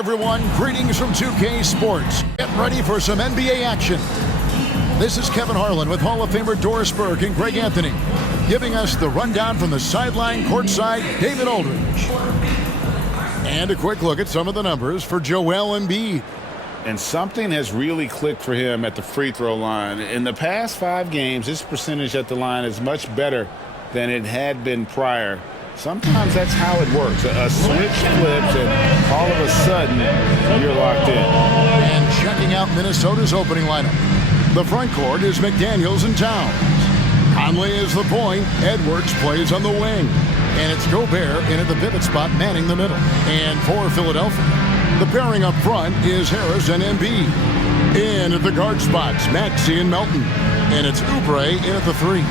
everyone, greetings from 2K Sports. Get ready for some NBA action. This is Kevin Harlan with Hall of Famer Doris Burke and Greg Anthony, giving us the rundown from the sideline courtside, David Aldridge. And a quick look at some of the numbers for Joel Embiid. And something has really clicked for him at the free throw line. In the past 5 games, his percentage at the line is much better than it had been prior. Sometimes that's how it works. A switch flips, and all of a sudden, you're locked in. And checking out Minnesota's opening lineup. The front court is McDaniels and Towns. Conley is the point. Edwards plays on the wing. And it's Gobert in at the pivot spot, manning the middle. And for Philadelphia, the pairing up front is Harris and Embiid. In at the guard spots, Maxey and Melton. And it's Oubre in at the 3.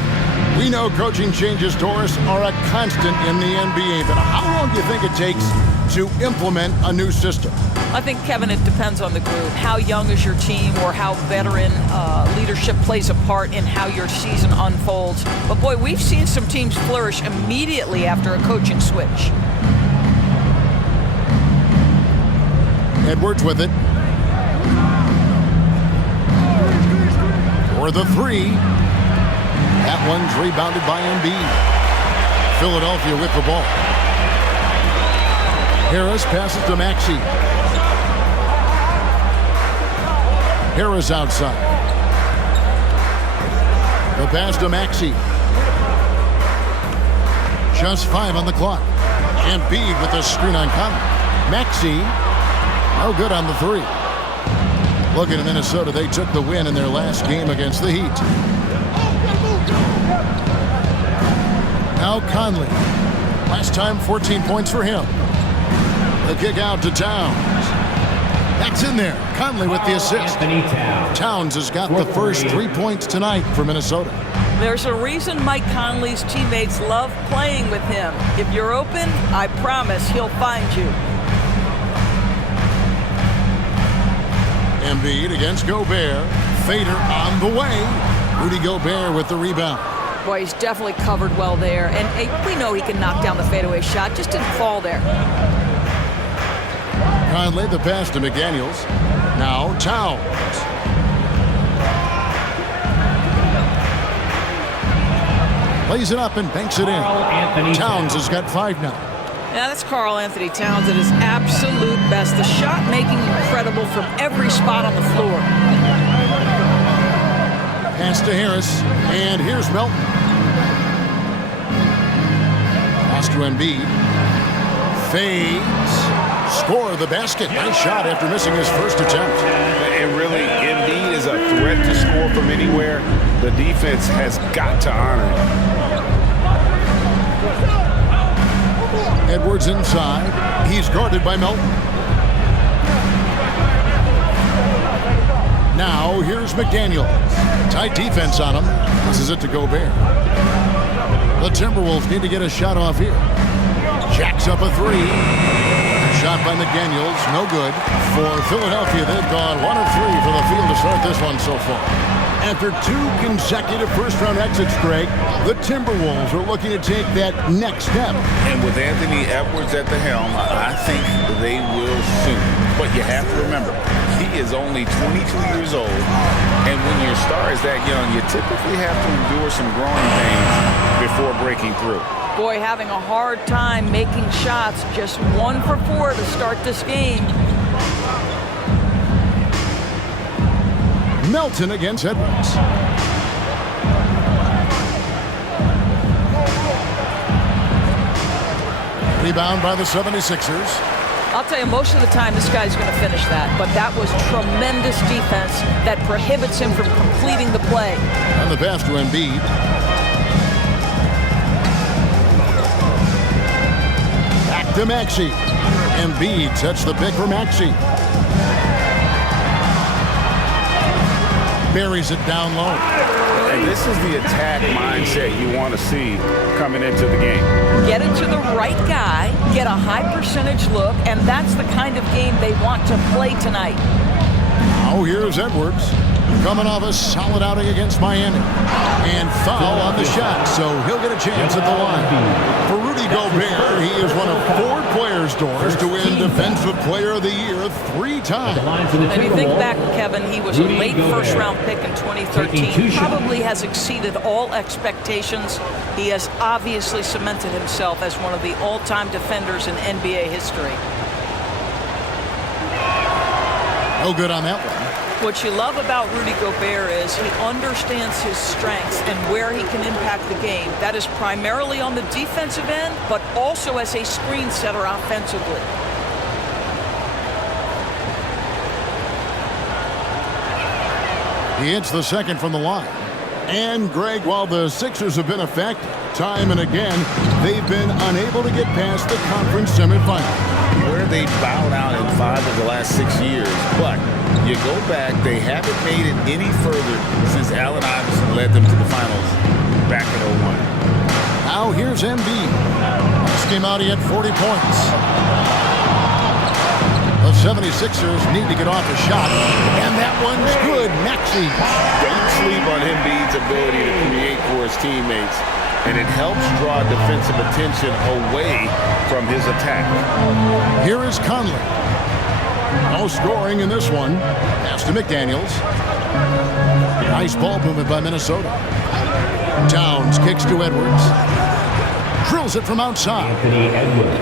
We know coaching changes, Doris, are a constant in the NBA, but how long do you think it takes to implement a new system? I think, Kevin, it depends on the group. How young is your team, or how veteran leadership plays a part in how your season unfolds. But, boy, we've seen some teams flourish immediately after a coaching switch. Edwards with it. For the 3. That one's rebounded by Embiid. Philadelphia with the ball. Harris passes to Maxey. Harris outside. The pass to Maxey. Just 5 on the clock. Embiid with the screen on Conley. Maxey, no good on the 3. Looking at Minnesota, they took the win in their last game against the Heat. Now Conley. Last time, 14 points for him. The kick out to Towns. That's in there. Conley with the assist. Towns has got the first 3 points tonight for Minnesota. There's a reason Mike Conley's teammates love playing with him. If you're open, I promise he'll find you. Embiid against Gobert. Fader on the way. Rudy Gobert with the rebound. Boy, he's definitely covered well there. And we know he can knock down the fadeaway shot. Just didn't fall there. Conley, the pass to McDaniels. Now Towns. Lays it up and banks it in. Towns has got 5 now. Yeah, that's Karl Anthony Towns at his absolute best. The shot making incredible from every spot on the floor. Pass to Harris, and here's Melton. Pass to Embiid. Fades. Score the basket. Nice shot after missing his first attempt. And really, Embiid is a threat to score from anywhere. The defense has got to honor it. Edwards inside. He's guarded by Melton. Now, here's McDaniels. Tight defense on him. This is it to Gobert. The Timberwolves need to get a shot off here. Jacks up a 3. Shot by McDaniels. No good. For Philadelphia, they've gone 1 of 3 for the field to start this one so far. After 2 consecutive first-round exits, Greg, the Timberwolves are looking to take that next step. And with Anthony Edwards at the helm, I think they will soon. But you have to remember, he is only 22 years old, and when your star is that young, you typically have to endure some growing pains before breaking through. Boy, having a hard time making shots. Just 1 for 4 to start this game. Melton against Edwards. Rebound by the 76ers. I'll tell you, most of the time this guy's going to finish that, but that was tremendous defense that prohibits him from completing the play. And the pass to Embiid. Back to Maxey. Embiid sets the pick for Maxey. Buries it down low. And this is the attack mindset you want to see coming into the game. Get it to the right guy, get a high percentage look, and that's the kind of game they want to play tonight. Now here's Edwards. Coming off a solid outing against Miami. And foul on the shot, so he'll get a chance at the line. For Rudy Rudy Gobert. He is one of 4 players, Doris, to win Defensive Player of the Year 3 times. And you think back, Kevin, he was a late first-round pick in 2013. Probably has exceeded all expectations. He has obviously cemented himself as one of the all-time defenders in NBA history. No good on that one. What you love about Rudy Gobert is he understands his strengths and where he can impact the game. That is primarily on the defensive end, but also as a screen setter offensively. He hits the second from the line. And, Greg, while the Sixers have been effective, time and again, they've been unable to get past the conference semifinal. Where they bowed out in 5 of the last 6 years. But you go back, they haven't made it any further since Allen Iverson led them to the finals back in 01. Now here's Embiid. This game out, he had 40 points. The 76ers need to get off a shot, and that one's good. Maxey. Don't sleep on Embiid's ability to create for his teammates, and it helps draw defensive attention away from his attack. Here is Conley. No scoring in this one. Pass to McDaniels. Nice ball movement by Minnesota. Towns kicks to Edwards. Drills it from outside.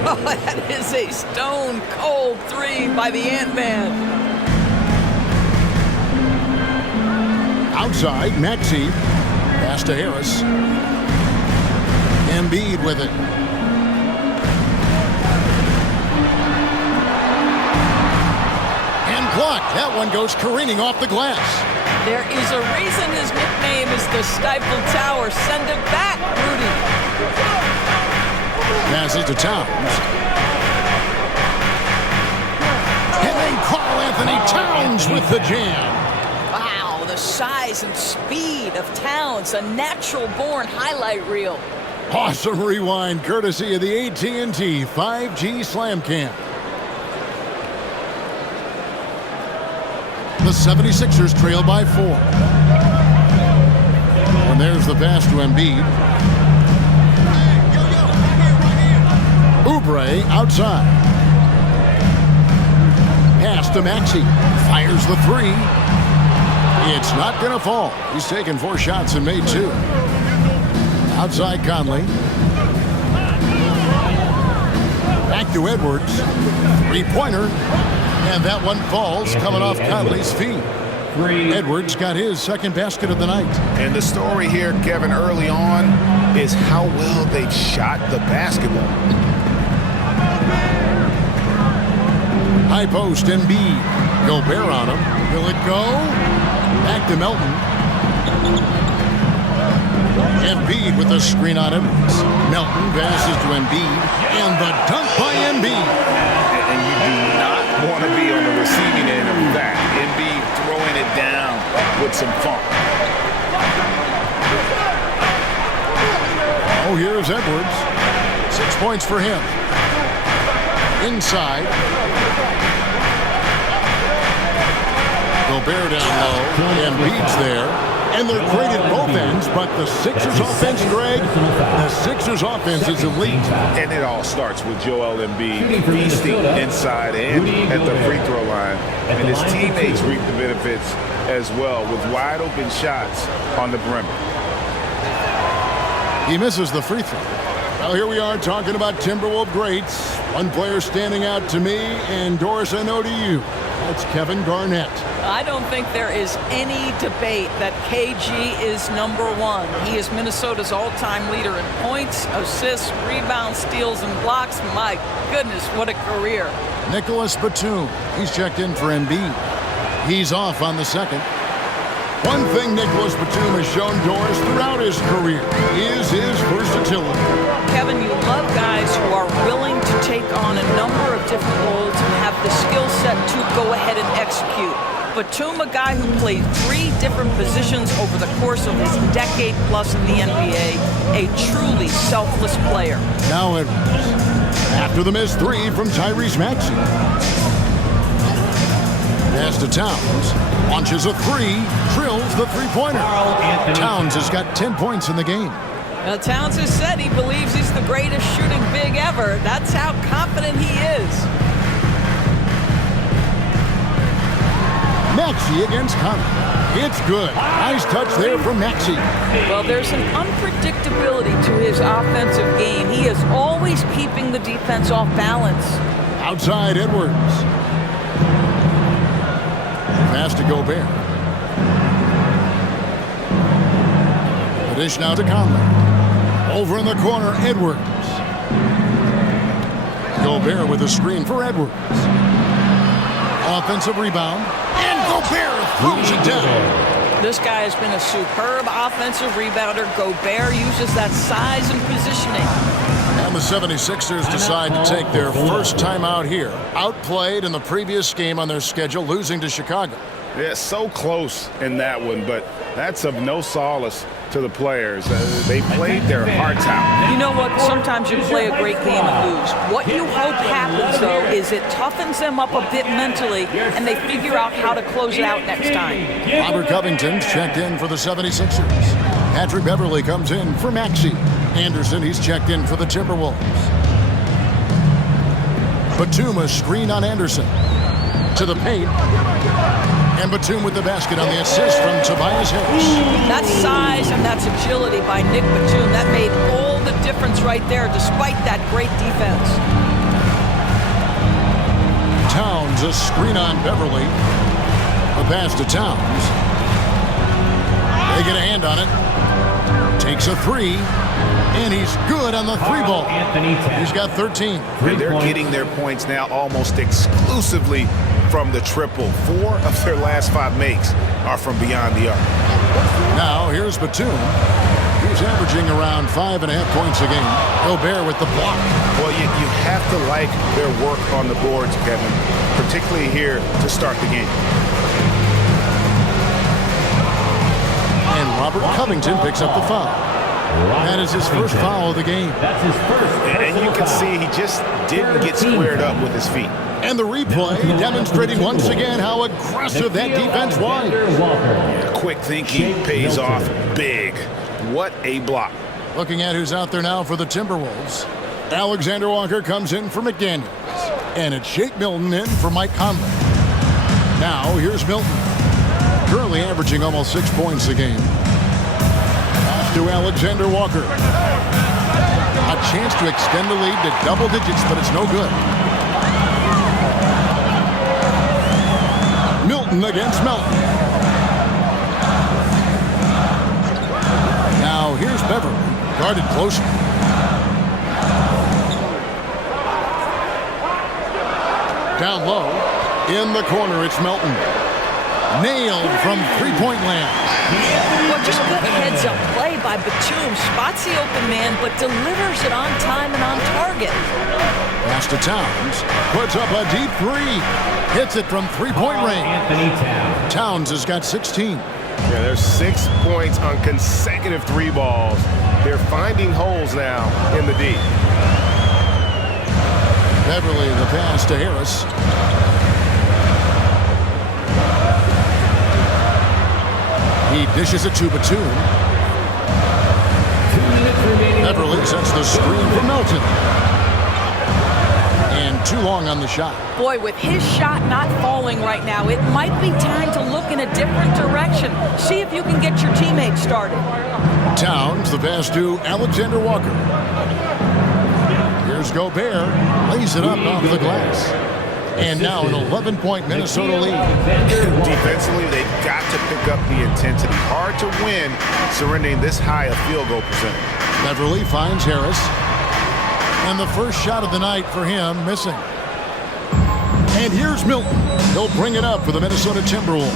Oh, that is a stone-cold 3 by the Ant-Man. Outside, Maxey. Pass to Harris. Embiid with it. And blocked. That one goes careening off the glass. There is a reason his nickname is the Stifle Tower. Send it back, Rudy. Passes to Towns. And then Karl Anthony Towns with the jam. Wow, the size and speed of Towns, a natural-born highlight reel. Awesome rewind courtesy of the AT&T 5G Slam Cam. The 76ers trail by 4. And there's the pass to Embiid. Oubre outside. Pass to Maxey. Fires the 3. It's not going to fall. He's taken 4 shots and made 2. Outside Conley. Back to Edwards. 3-pointer. And that one falls coming off Conley's feet. Edwards got his second basket of the night. And the story here, Kevin, early on is how well they've shot the basketball. High post, Embiid. Gobert on him. Will it go? Back to Melton. Embiid with the screen on Edwards. Melton passes to Embiid. And the dunk by Embiid. And you do not want to be on the receiving end of that. Embiid throwing it down with some funk. Oh, here's Edwards. 6 points for him. Inside. Gobert down low. Embiid's there. And they're great at both ends, but the Sixers offense, Greg, the Sixers offense is elite. And it all starts with Joel Embiid feasting inside and at the free throw line. And his teammates reap the benefits as well with wide open shots on the perimeter. He misses the free throw. Well, here we are talking about Timberwolves greats. One player standing out to me, and Doris, I know to you. That's Kevin Garnett. I don't think there is any debate that KG is number 1. He is Minnesota's all-time leader in points, assists, rebounds, steals, and blocks. My goodness, what a career. Nicholas Batum. He's checked in for Embiid. He's off on the second. One thing Nicholas Batum has shown Doris throughout his career is his versatility. Kevin, you love guys who are willing to take on a number of different roles and have the skill set to go ahead and execute. Batum, a guy who played 3 different positions over the course of his decade plus in the NBA, a truly selfless player. Now Edwards. After the missed 3 from Tyrese Maxey. Pass to Towns. Launches a 3. Drills the 3-pointer. Towns has got 10 points in the game. Now, Towns has said he believes he's the greatest shooting big ever. That's how confident he is. Maxey against Conley. It's good. Nice touch there from Maxey. Well, there's an unpredictability to his offensive game. He is always keeping the defense off balance. Outside Edwards. Pass to Gobert. The dish now to Conley. Over in the corner, Edwards. Gobert with a screen for Edwards. Offensive rebound. And Gobert throws it down. This guy has been a superb offensive rebounder. Gobert uses that size and positioning. And the 76ers decide to take their first time out here. Outplayed in the previous game on their schedule, losing to Chicago. Yeah, so close in that one, but that's of no solace to the players. They played their hearts out. You know what? Sometimes you play a great game and lose. What you hope happens, though, is it toughens them up a bit mentally, and they figure out how to close it out next time. Robert Covington's checked in for the 76ers. Patrick Beverley comes in for Maxey. Anderson, he's checked in for the Timberwolves. Batum, a screen on Anderson. To the paint. And Batum with the basket on the assist from Tobias Harris. That's size and that's agility by Nick Batum. That made all the difference right there, despite that great defense. Towns, a screen on Beverley. A pass to Towns. They get a hand on it. Takes a three. And he's good on the three ball. He's got 13. And they're getting their points now almost exclusively from the triple. 4 of their last 5 makes are from beyond the arc. Now here's Batum. He's averaging around 5.5 points a game. Gobert with the block. Well, you have to like their work on the boards, Kevin, particularly here to start the game. And Robert Covington picks up the foul. That is his first foul of the game. That's his first. And you can see he just didn't get squared up with his feet. And the replay demonstrating once again how aggressive that defense was. Quick thinking pays off big. What a block. Looking at who's out there now for the Timberwolves. Alexander Walker comes in for McDaniels. And it's Shake Milton in for Mike Conley. Now here's Milton. Currently averaging almost 6 points a game. Pass to Alexander Walker. A chance to extend the lead to double digits, but it's no good. Milton against Melton. Now here's Beverley, guarded closer. Down low, in the corner, it's Melton. Nailed from three-point land. Well, just good heads-up play by Batum. Spots the open man, but delivers it on time and on target. Pass to Towns. Puts up a deep three. Hits it from three-point range. Towns has got 16. Yeah, there's 6 points on consecutive 3 balls. They're finding holes now in the D. Beverley, the pass to Harris. He dishes it to Batum. Beverley sets the screen for Melton. And too long on the shot. Boy, with his shot not falling right now, it might be time to look in a different direction. See if you can get your teammates started. Towns, the pass to Alexander Walker. Here's Gobert. Lays it up off the glass. And now an 11-point Minnesota lead. Defensively, they've got to pick up the intensity. Hard to win surrendering this high a field goal percentage. Beverley finds Harris. And the first shot of the night for him, missing. And here's Milton. He'll bring it up for the Minnesota Timberwolves.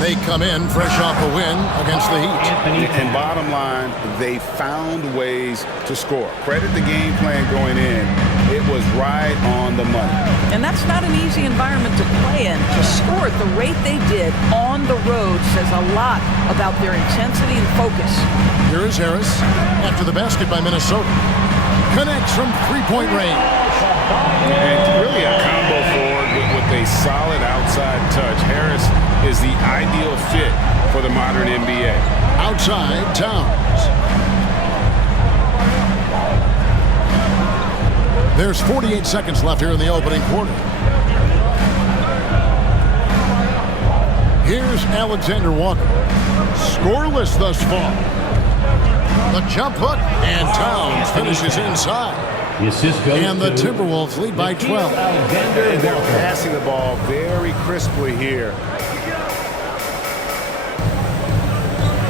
They come in fresh off a win against the Heat. And bottom line, they found ways to score. Credit the game plan going in. It was right on the money. And that's not an easy environment to play in. To score at the rate they did on the road says a lot about their intensity and focus. Here is Harris after the basket by Minnesota. Connects from three-point range. And really a combo forward with a solid outside touch. Harris is the ideal fit for the modern NBA. Outside, Towns. There's 48 seconds left here in the opening quarter. Here's Alexander Walker. Scoreless thus far. The jump hook, and Towns finishes inside. And the Timberwolves lead by 12. And they're passing the ball very crisply here.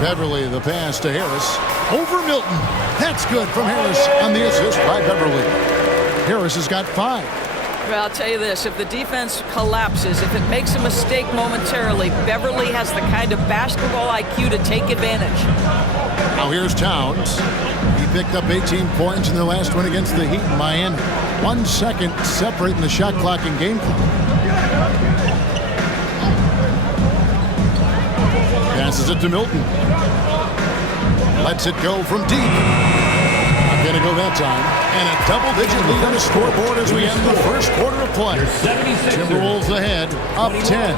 Beverly, the pass to Harris. Over Milton. That's good from Harris on the assist by Beverly. Harris has got 5. Well, I'll tell you this, if the defense collapses, if it makes a mistake momentarily, Beverly has the kind of basketball IQ to take advantage. Now here's Towns. He picked up 18 points in their last win against the Heat in Miami. 1 second separating the shot clock and game clock. Passes it to Milton. Lets it go from deep. Not going to go that time. And a double-digit lead on the scoreboard as we end the first quarter of play. Timberwolves ahead, up 10.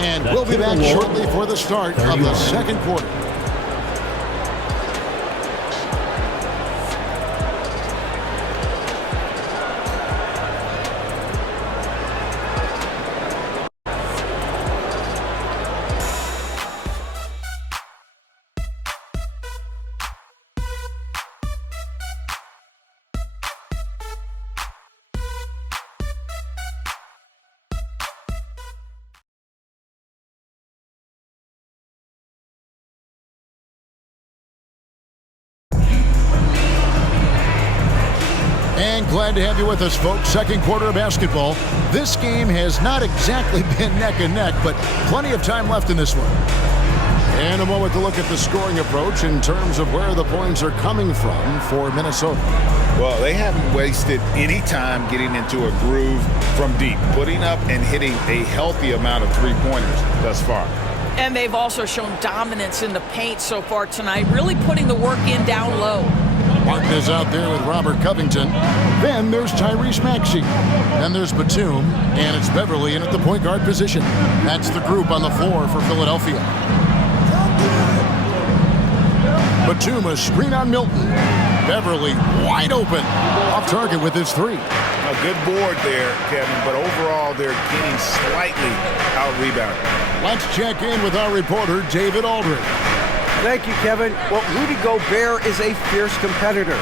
And we'll be back shortly for the start of the second quarter. And glad to have you with us, folks. Second quarter of basketball. This game has not exactly been neck and neck, but plenty of time left in this one. And a moment to look at the scoring approach in terms of where the points are coming from for Minnesota. Well, they haven't wasted any time getting into a groove from deep, putting up and hitting a healthy amount of three-pointers thus far. And they've also shown dominance in the paint so far tonight, really putting the work in down low. Martin is out there with Robert Covington. Then there's Tyrese Maxey. Then there's Batum, and it's Beverly in at the point guard position. That's the group on the floor for Philadelphia. Batum, a screen on Milton. Beverly wide open. Off target with his 3. A good board there, Kevin, but overall they're getting slightly out-rebounded. Let's check in with our reporter, David Aldridge. Thank you, Kevin. Well, Rudy Gobert is a fierce competitor.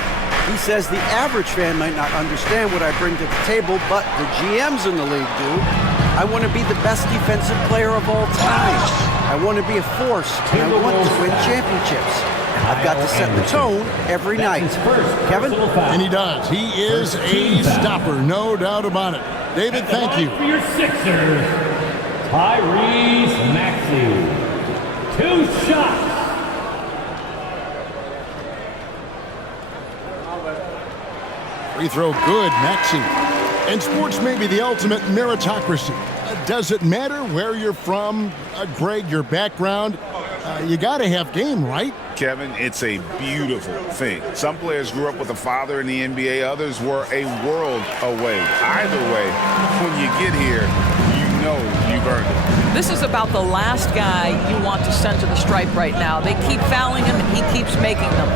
He says the average fan might not understand what I bring to the table, but the GMs in the league do. I want to be the best defensive player of all time. I want to be a force, and I want to win championships. I've got to set the tone every night. Kevin? And he does. He is a stopper, no doubt about it. David, thank you. For your Sixers, Tyrese Maxey. 2 shots. Free throw good, Maxey. And sports may be the ultimate meritocracy. Does it matter where you're from, Greg, your background? You got to have game, right? Kevin, it's a beautiful thing. Some players grew up with a father in the NBA. Others were a world away. Either way, when you get here, you know you've earned it. This is about the last guy you want to send to the stripe right now. They keep fouling him, and he keeps making them.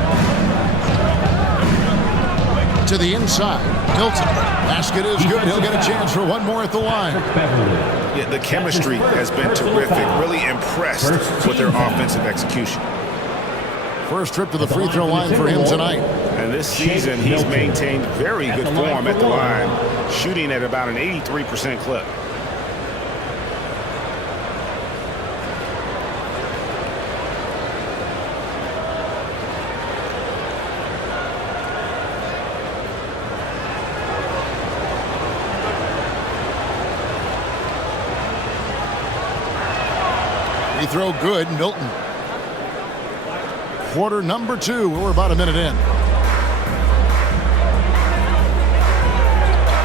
To the inside, Hilton. Basket is good. He'll get a chance for one more at the line. Yeah, the chemistry has been terrific. Really impressed with their offensive execution. First trip to the free throw line for him tonight. And this season, he's maintained very good form at the line, shooting at about an 83% clip. Free throw good, Milton. Quarter number 2. We're about a minute in.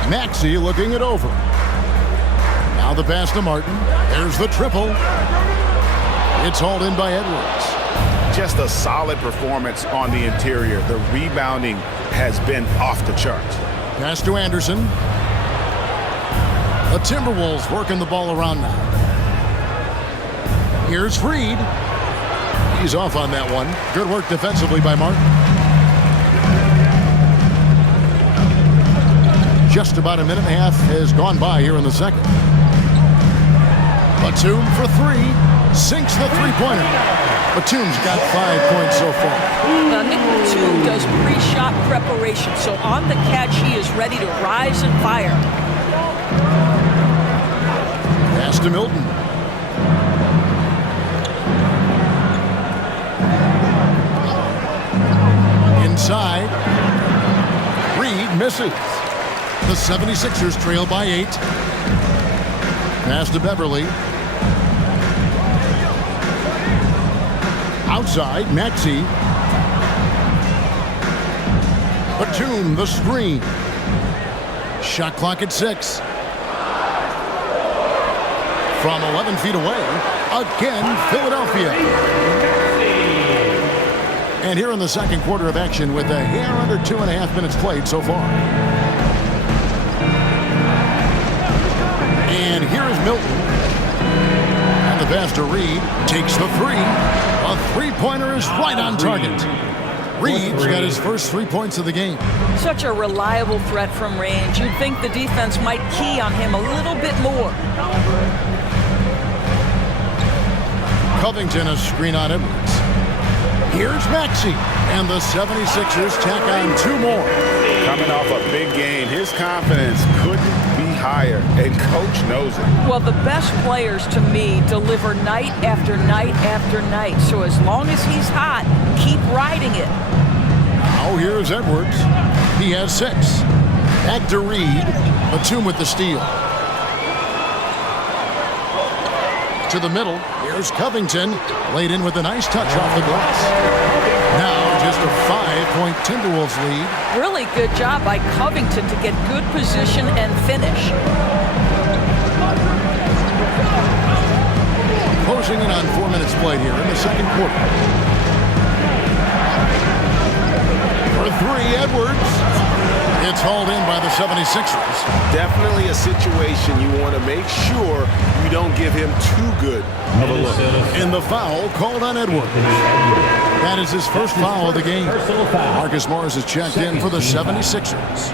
Maxey looking it over. Now the pass to Martin. There's the triple. It's hauled in by Edwards. Just a solid performance on the interior. The rebounding has been off the charts. Pass to Anderson. The Timberwolves working the ball around now. Here's Freed. He's off on that one. Good work defensively by Martin. Just about a minute and a half has gone by here in the second. Batum for three. Sinks the three-pointer. Batum's got 5 points so far. Nick Batum does pre-shot preparation, so on the catch he is ready to rise and fire. Pass to Milton. Inside. Reed misses. The 76ers trail by 8. Pass to Beverly. Outside, Maxey. Batum, the screen. Shot clock at 6. From 11 feet away, again, Philadelphia. And here in the second quarter of action with a hair under 2.5 minutes played so far. And here is Milton. And the pass to Reed. Takes the three. A three-pointer is right on target. Reed's got his first 3 points of the game. Such a reliable threat from range. You'd think the defense might key on him a little bit more. Covington, a screen on Edwards. Here's Maxey. And the 76ers tack on 2 more. Coming off a big game, his confidence couldn't be higher, and coach knows it. Well, the best players to me deliver night after night after night. So as long as he's hot, keep riding it. Now here's Edwards. He has 6. Back to Reed. Batum with the steal. To the middle. Here's Covington. Laid in with a nice touch off the glass. Now just a 5-point Timberwolves lead. Really good job by Covington to get good position and finish. Closing in on 4 minutes played here in the second quarter. For 3, Edwards. It's hauled in by the 76ers. Definitely a situation you want to make sure you don't give him too good of a look. And the foul called on Edwards. That is his first foul of the game. Marcus Morris is checked in for the 76ers.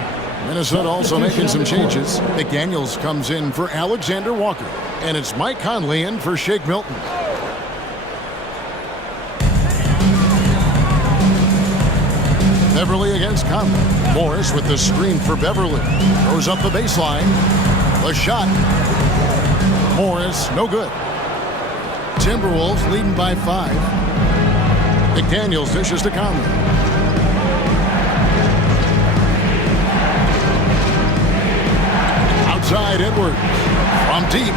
Minnesota also making some changes. McDaniels comes in for Alexander Walker. And it's Mike Conley in for Shake Milton. Beverly against Conley. Morris with the screen for Beverly. Throws up the baseline. The shot. Morris, no good. Timberwolves leading by 5. McDaniels dishes to Conley. Outside, Edwards. From deep.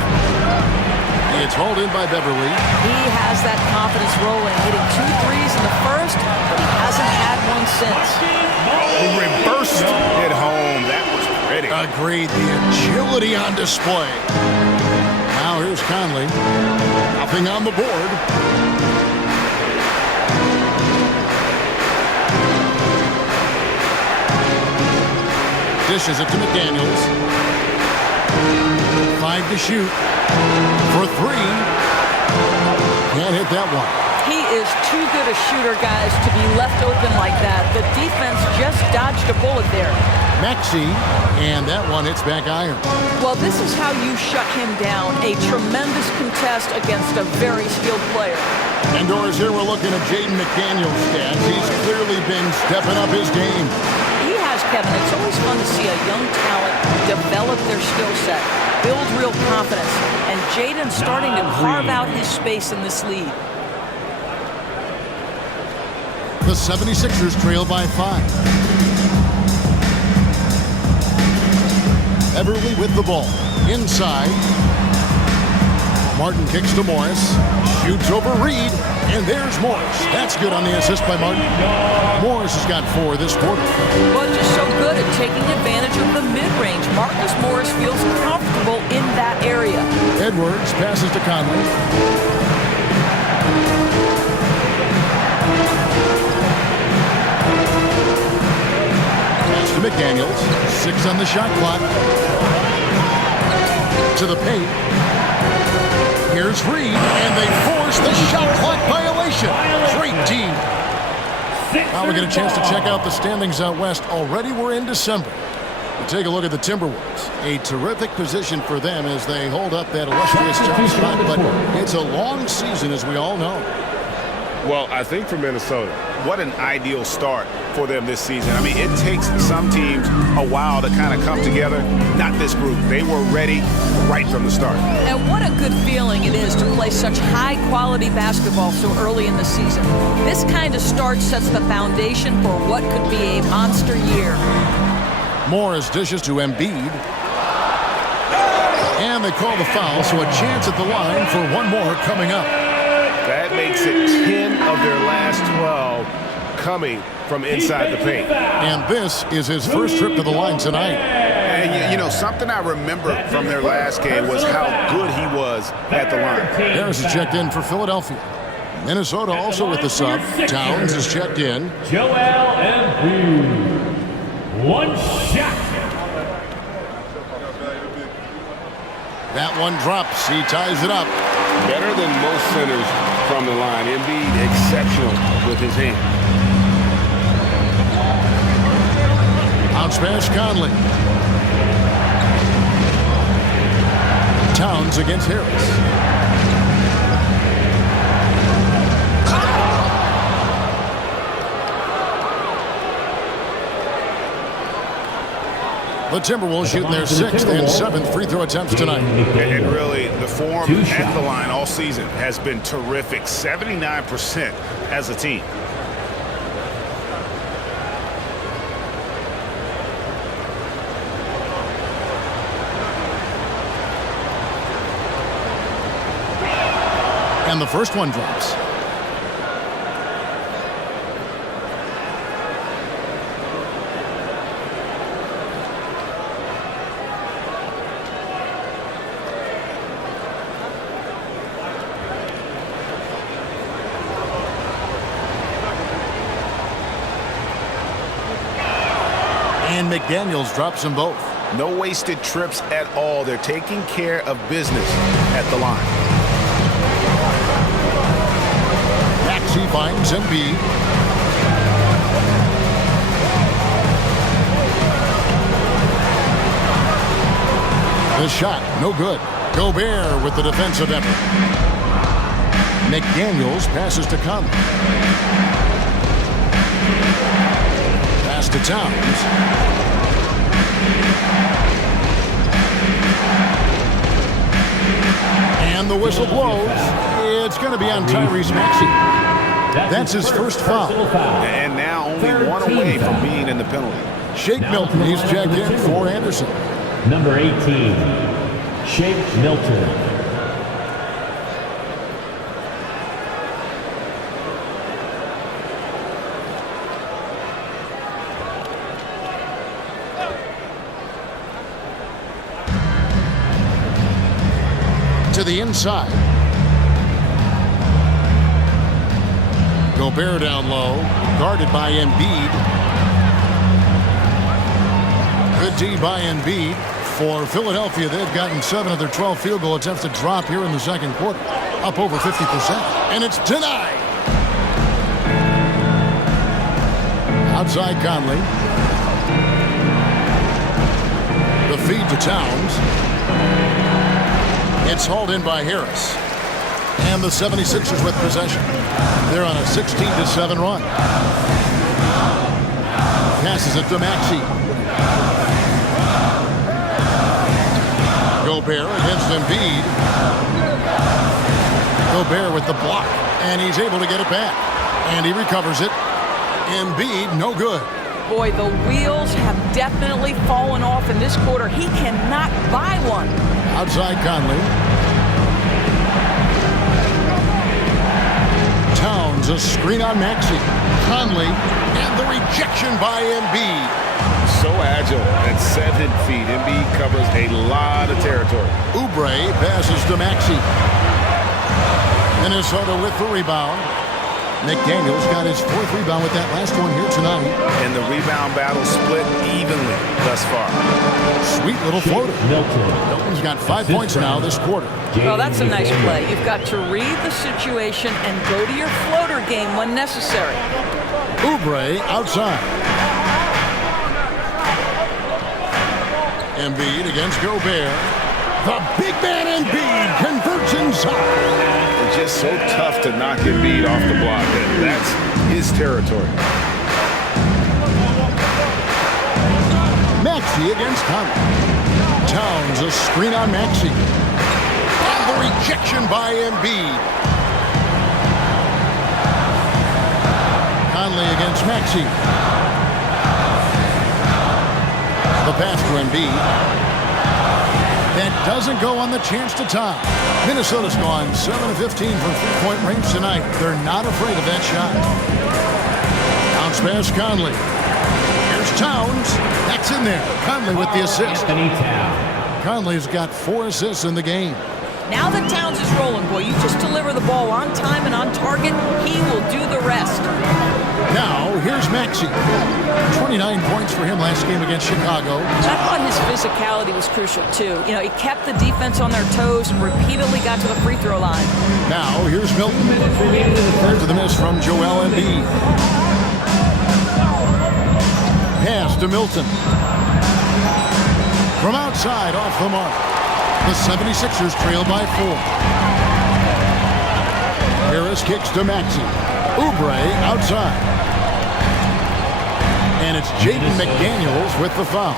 It's hauled in by Beverly. He has that confidence rolling, hitting 2 threes in the first, but he hasn't had one since. Reversed at home. That was pretty. Agreed. The agility on display. Now here's Conley. Nothing on the board. Dishes it to McDaniels. 5 to shoot. For 3. Can't hit that one. He is too good a shooter, guys, to be left open like that. The defense just dodged a bullet there. Maxey, and that one hits back iron. Well, this is how you shut him down. A tremendous contest against a very skilled player. And Doris, here we're looking at Jaden McDaniels' stats. He's clearly been stepping up his game. He has, Kevin. It's always fun to see a young talent develop their skill set, build real confidence, and Jaden's starting to carve out his space in this league. The 76ers trail by 5. Beverly with the ball. Inside. Martin kicks to Morris. Shoots over Reed. And there's Morris. That's good on the assist by Martin. Morris has got 4 this quarter. Well, just so good at taking advantage of the mid-range. Marcus Morris feels comfortable in that area. Edwards passes to Conley. Pass to McDaniels. 6 on the shot clock. To the paint. Here's Reed, and they force the shot clock violation. Great team. Now we get a chance to check out the standings out west. Already we're in December. Take a look at the Timberwolves. A terrific position for them as they hold up that illustrious top spot, but it's a long season, as we all know. Well, I think for Minnesota, what an ideal start for them this season. I mean, it takes some teams a while to kind of come together. Not this group. They were ready right from the start. And what a good feeling it is to play such high-quality basketball so early in the season. This kind of start sets the foundation for what could be a monster year. Morris dishes to Embiid. And they call the foul, so a chance at the line for one more coming up. That makes it 10 of their last 12 coming from inside the paint. And this is his first trip to the line tonight. And, you know, something I remember from their last game was how good he was at the line. Harris is checked in for Philadelphia. Minnesota also with the sub. Towns is checked in. Joel Embiid. One shot. That one drops. He ties it up. Better than most centers from the line. Embiid exceptional with his hand. Out smash Conley. Towns against Harris. The Timberwolves shooting their 6th and 7th free throw attempts tonight. And really, the form at the line all season has been terrific. 79% as a team. And the first one drops. And McDaniels drops them both. No wasted trips at all. They're taking care of business at the line. Maxey finds Embiid. The shot, no good. Gobert with the defensive effort. McDaniels passes to Conley. Pass to Towns. And the whistle blows. It's going to be on Tyrese Maxey. That's his first foul. And now only one away from being in the penalty. Shake Milton, he's checked in for Anderson. Number 18, Shake Milton. To the inside. Gobert down low, guarded by Embiid. Good D by Embiid. For Philadelphia, they've gotten 7 of their 12 field goal attempts to drop here in the second quarter. Up over 50%. And it's denied. Outside Conley. The feed to Towns. It's hauled in by Harris. And the 76ers with possession. They're on a 16-7 run. Passes it to Maxey. Gobert against Embiid. Gobert with the block. And he's able to get it back. And he recovers it. Embiid, no good. Boy, the wheels have definitely fallen off in this quarter. He cannot buy one. Outside Conley. Towns, a screen on Maxey. Conley, and the rejection by Embiid. So agile at 7 feet. Embiid covers a lot of territory. Oubre passes to Maxey. Minnesota with the rebound. McDaniels got his 4th rebound with that last one here tonight. And the rebound battle split evenly thus far. Sweet little floater. Milton's got 5 points now this quarter. Well, that's a nice play. You've got to read the situation and go to your floater game when necessary. Oubre outside. Embiid against Gobert. The big man Embiid converts inside. It's just so tough to knock Embiid off the block. That's his territory. Maxey against Conley. Towns a screen on Maxey. And the rejection by Embiid. Conley against Maxey. The pass to Embiid. That doesn't go on the chance to tie. Minnesota's gone 7 of 15 from three-point range tonight. They're not afraid of that shot. Bounce pass Conley. Here's Towns. That's in there. Conley with the assist. Conley's got 4 assists in the game. Now that Towns is rolling, boy, you just deliver the ball on time and on target, he will do the rest. Now, here's Maxey. 29 points for him last game against Chicago. I thought his physicality was crucial, too. You know, he kept the defense on their toes and repeatedly got to the free throw line. Now, here's Milton. To the miss from Joel Embiid. Pass to Milton. From outside, off the mark. The 76ers trail by 4. Harris kicks to Maxey. Oubre outside. And it's Jaden McDaniels with the foul.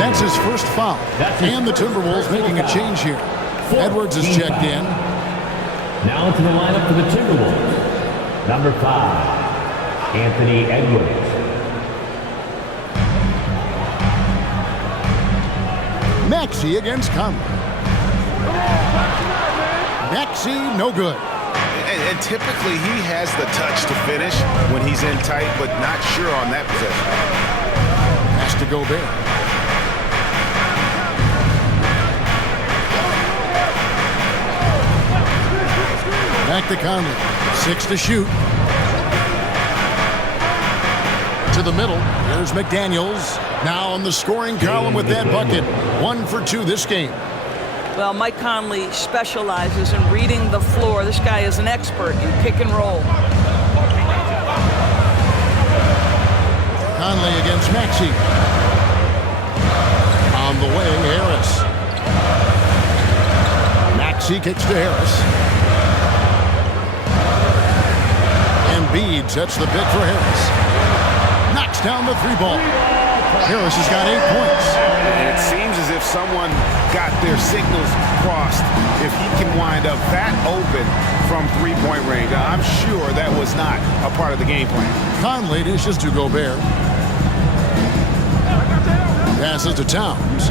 That's his first foul. And the Timberwolves making a change here. Edwards is checked in. Now into the lineup for the Timberwolves. Number 5, Anthony Edwards. Maxey against Conley. Maxey, no good. And typically he has the touch to finish when he's in tight, but not sure on that possession. Has to Gobert. Back to Conley. 6 to shoot. To the middle. There's McDaniels. Now on the scoring column with that bucket. 1 for 2 this game. Well, Mike Conley specializes in reading the floor. This guy is an expert in pick and roll. Conley against Maxey. On the way, Harris. Maxey kicks to Harris. Embiid sets the pick for Harris. Knocks down the 3-ball. Harris has got 8 points. And it seems as if someone got their signals crossed. If he can wind up that open from 3-point range, I'm sure that was not a part of the game plan. Conley dishes to Gobert. Passes to Towns.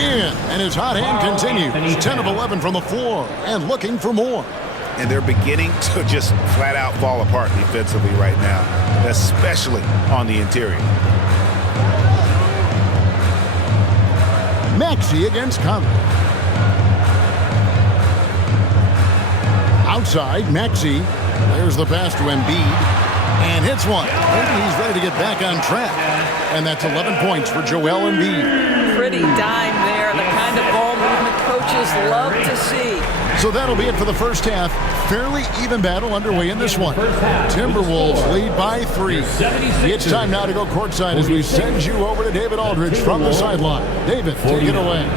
In, and his hot hand continues. 10 of 11 from the floor and looking for more. And they're beginning to just flat out fall apart defensively right now, especially on the interior. Maxey against Conley. Outside, Maxey. There's the pass to Embiid. And hits one. Maybe he's ready to get back on track. And that's 11 points for Joel Embiid. Pretty dime there. The kind of ball movement coaches love to see. So that'll be it for the first half. Fairly even battle underway in this one. Timberwolves lead by 3. It's time now to go courtside as we send you over to David Aldridge from the sideline. David, take it away.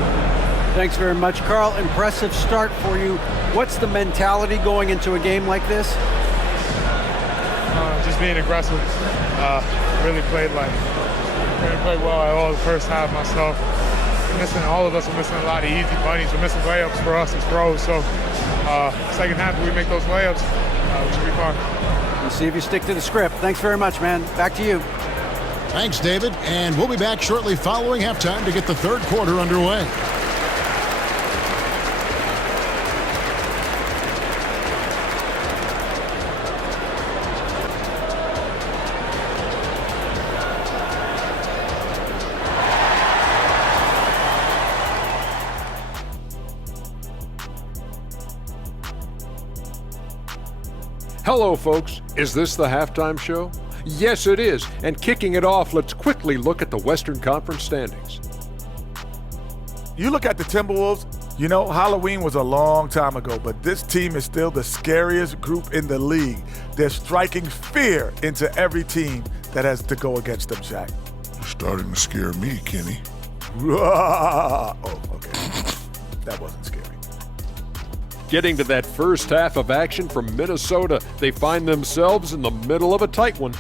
Thanks very much, Carl. Impressive start for you. What's the mentality going into a game like this? Just being aggressive. Really played well at all the first half myself. All of us are missing a lot of easy bunnies. We're missing layups for us as pros. So second half, if we make those layups, we should be fine. We'll see if you stick to the script. Thanks very much, man. Back to you. Thanks, David. And we'll be back shortly following halftime to get the third quarter underway. Hello, folks. Is this the halftime show? Yes, it is. And kicking it off, let's quickly look at the Western Conference standings. You look at the Timberwolves, you know, Halloween was a long time ago, but this team is still the scariest group in the league. They're striking fear into every team that has to go against them, Shaq. You're starting to scare me, Kenny. Oh, okay. That wasn't scary. Getting to that first half of action from Minnesota, they find themselves in the middle of a tight one.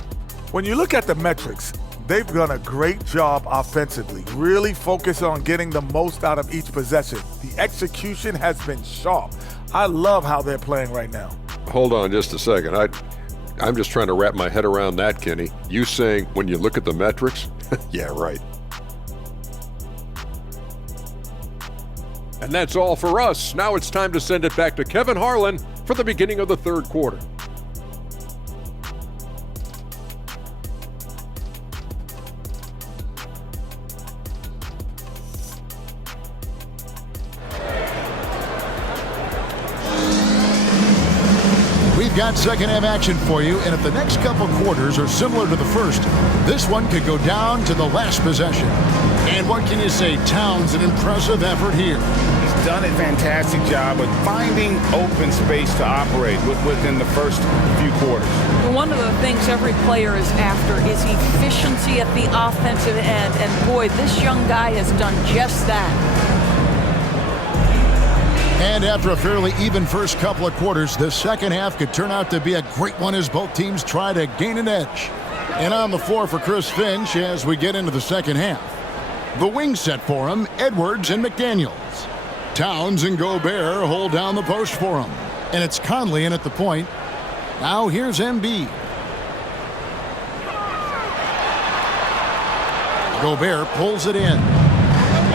When you look at the metrics, they've done a great job offensively, really focus on getting the most out of each possession. The execution has been sharp. I love how they're playing right now. Hold on just a second. I'm just trying to wrap my head around that, Kenny. You saying when you look at the metrics? Yeah, right. And that's all for us. Now it's time to send it back to Kevin Harlan for the beginning of the third quarter. We've got second half action for you, and if the next couple quarters are similar to the first, this one could go down to the last possession. And what can you say? Towns, an impressive effort here. He's done a fantastic job of finding open space to operate within the first few quarters. One of the things every player is after is efficiency at the offensive end, and boy, this young guy has done just that. And after a fairly even first couple of quarters, the second half could turn out to be a great one as both teams try to gain an edge. And on the floor for Chris Finch as we get into the second half. The wing set for him, Edwards and McDaniels. Towns and Gobert hold down the post for him. And it's Conley in at the point. Now here's Embiid. Gobert pulls it in.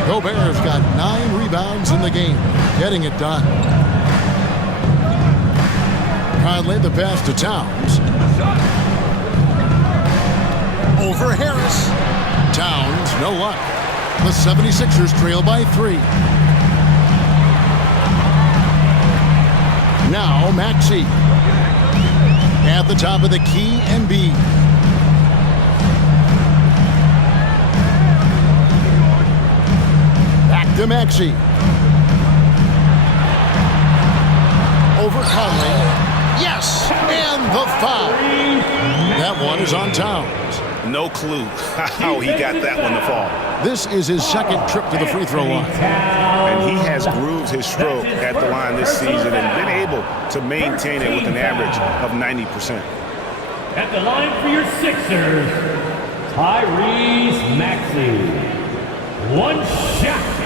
Gobert's got 9 rebounds in the game, getting it done. Conley the pass to Towns. Over Harris. Towns, no luck. The 76ers trail by 3. Now Maxey. At the top of the key, Embiid. To Maxey. Over Conley. Yes! And the foul. That one is on Towns. No clue how he got that one to fall. This is his second trip to the free throw line. And he has grooved his stroke at the line this season and been able to maintain it with an average of 90%. At the line for your Sixers, Tyrese Maxey. One shot.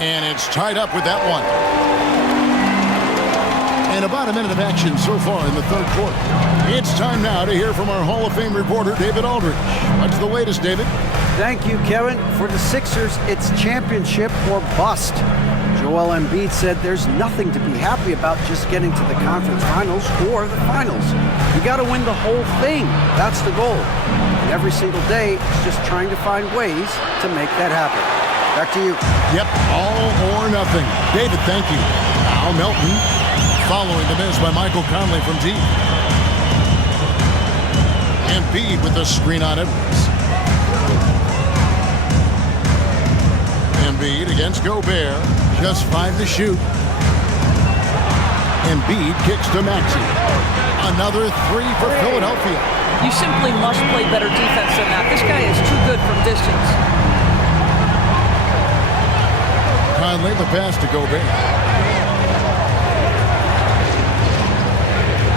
And it's tied up with that one. And about a minute of action so far in the third quarter. It's time now to hear from our Hall of Fame reporter, David Aldridge. What's the latest, David? Thank you, Kevin. For the Sixers, it's championship or bust. Joel Embiid said there's nothing to be happy about just getting to the conference finals or the finals. You got to win the whole thing. That's the goal. And every single day, it's just trying to find ways to make that happen. Back to you. Yep, all or nothing. David, thank you. Al Melton following the miss by Michael Conley from deep. Embiid with the screen on Edwards. Embiid against Gobert. Just 5 to shoot. Embiid kicks to Maxey. Another 3 for Philadelphia. You simply must play better defense than that. This guy is too good from distance. Conley the pass to Gobert.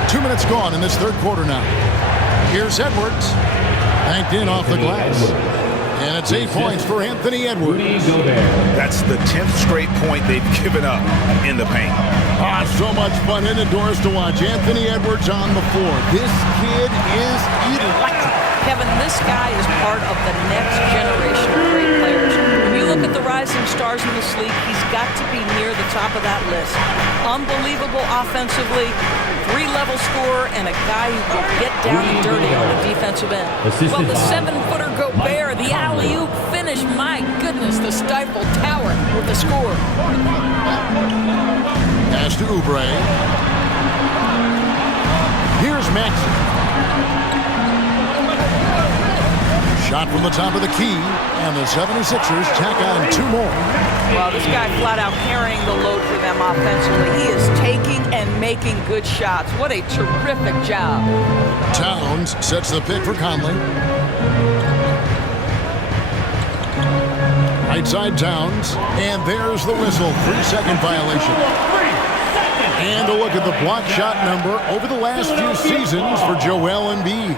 2 minutes gone in this third quarter now. Here's Edwards. Banked in off the glass. And it's 8 points for Anthony Edwards. That's the 10th straight point they've given up in the paint. Ah, so much fun indoors to watch. Anthony Edwards on the floor. This kid is electric. Kevin, this guy is part of the next generation of great players. When you look at the rising stars in this league, he's got to be near the top of that list. Unbelievable offensively, 3-level scorer, and a guy who will get down and dirty on the defensive end. Well, the 7-footer Gobert, the alley-oop finish. finish, my goodness, the stifled tower with the score. Pass to Oubre. Here's Maxey. Shot from the top of the key, and the 76ers tack on 2 more. Well, this guy flat out carrying the load for them offensively. He is taking and making good shots. What a terrific job. Towns sets the pick for Conley. Right side Towns, and there's the whistle. 3-second violation. And a look at the block shot number over the last few seasons for Joel Embiid.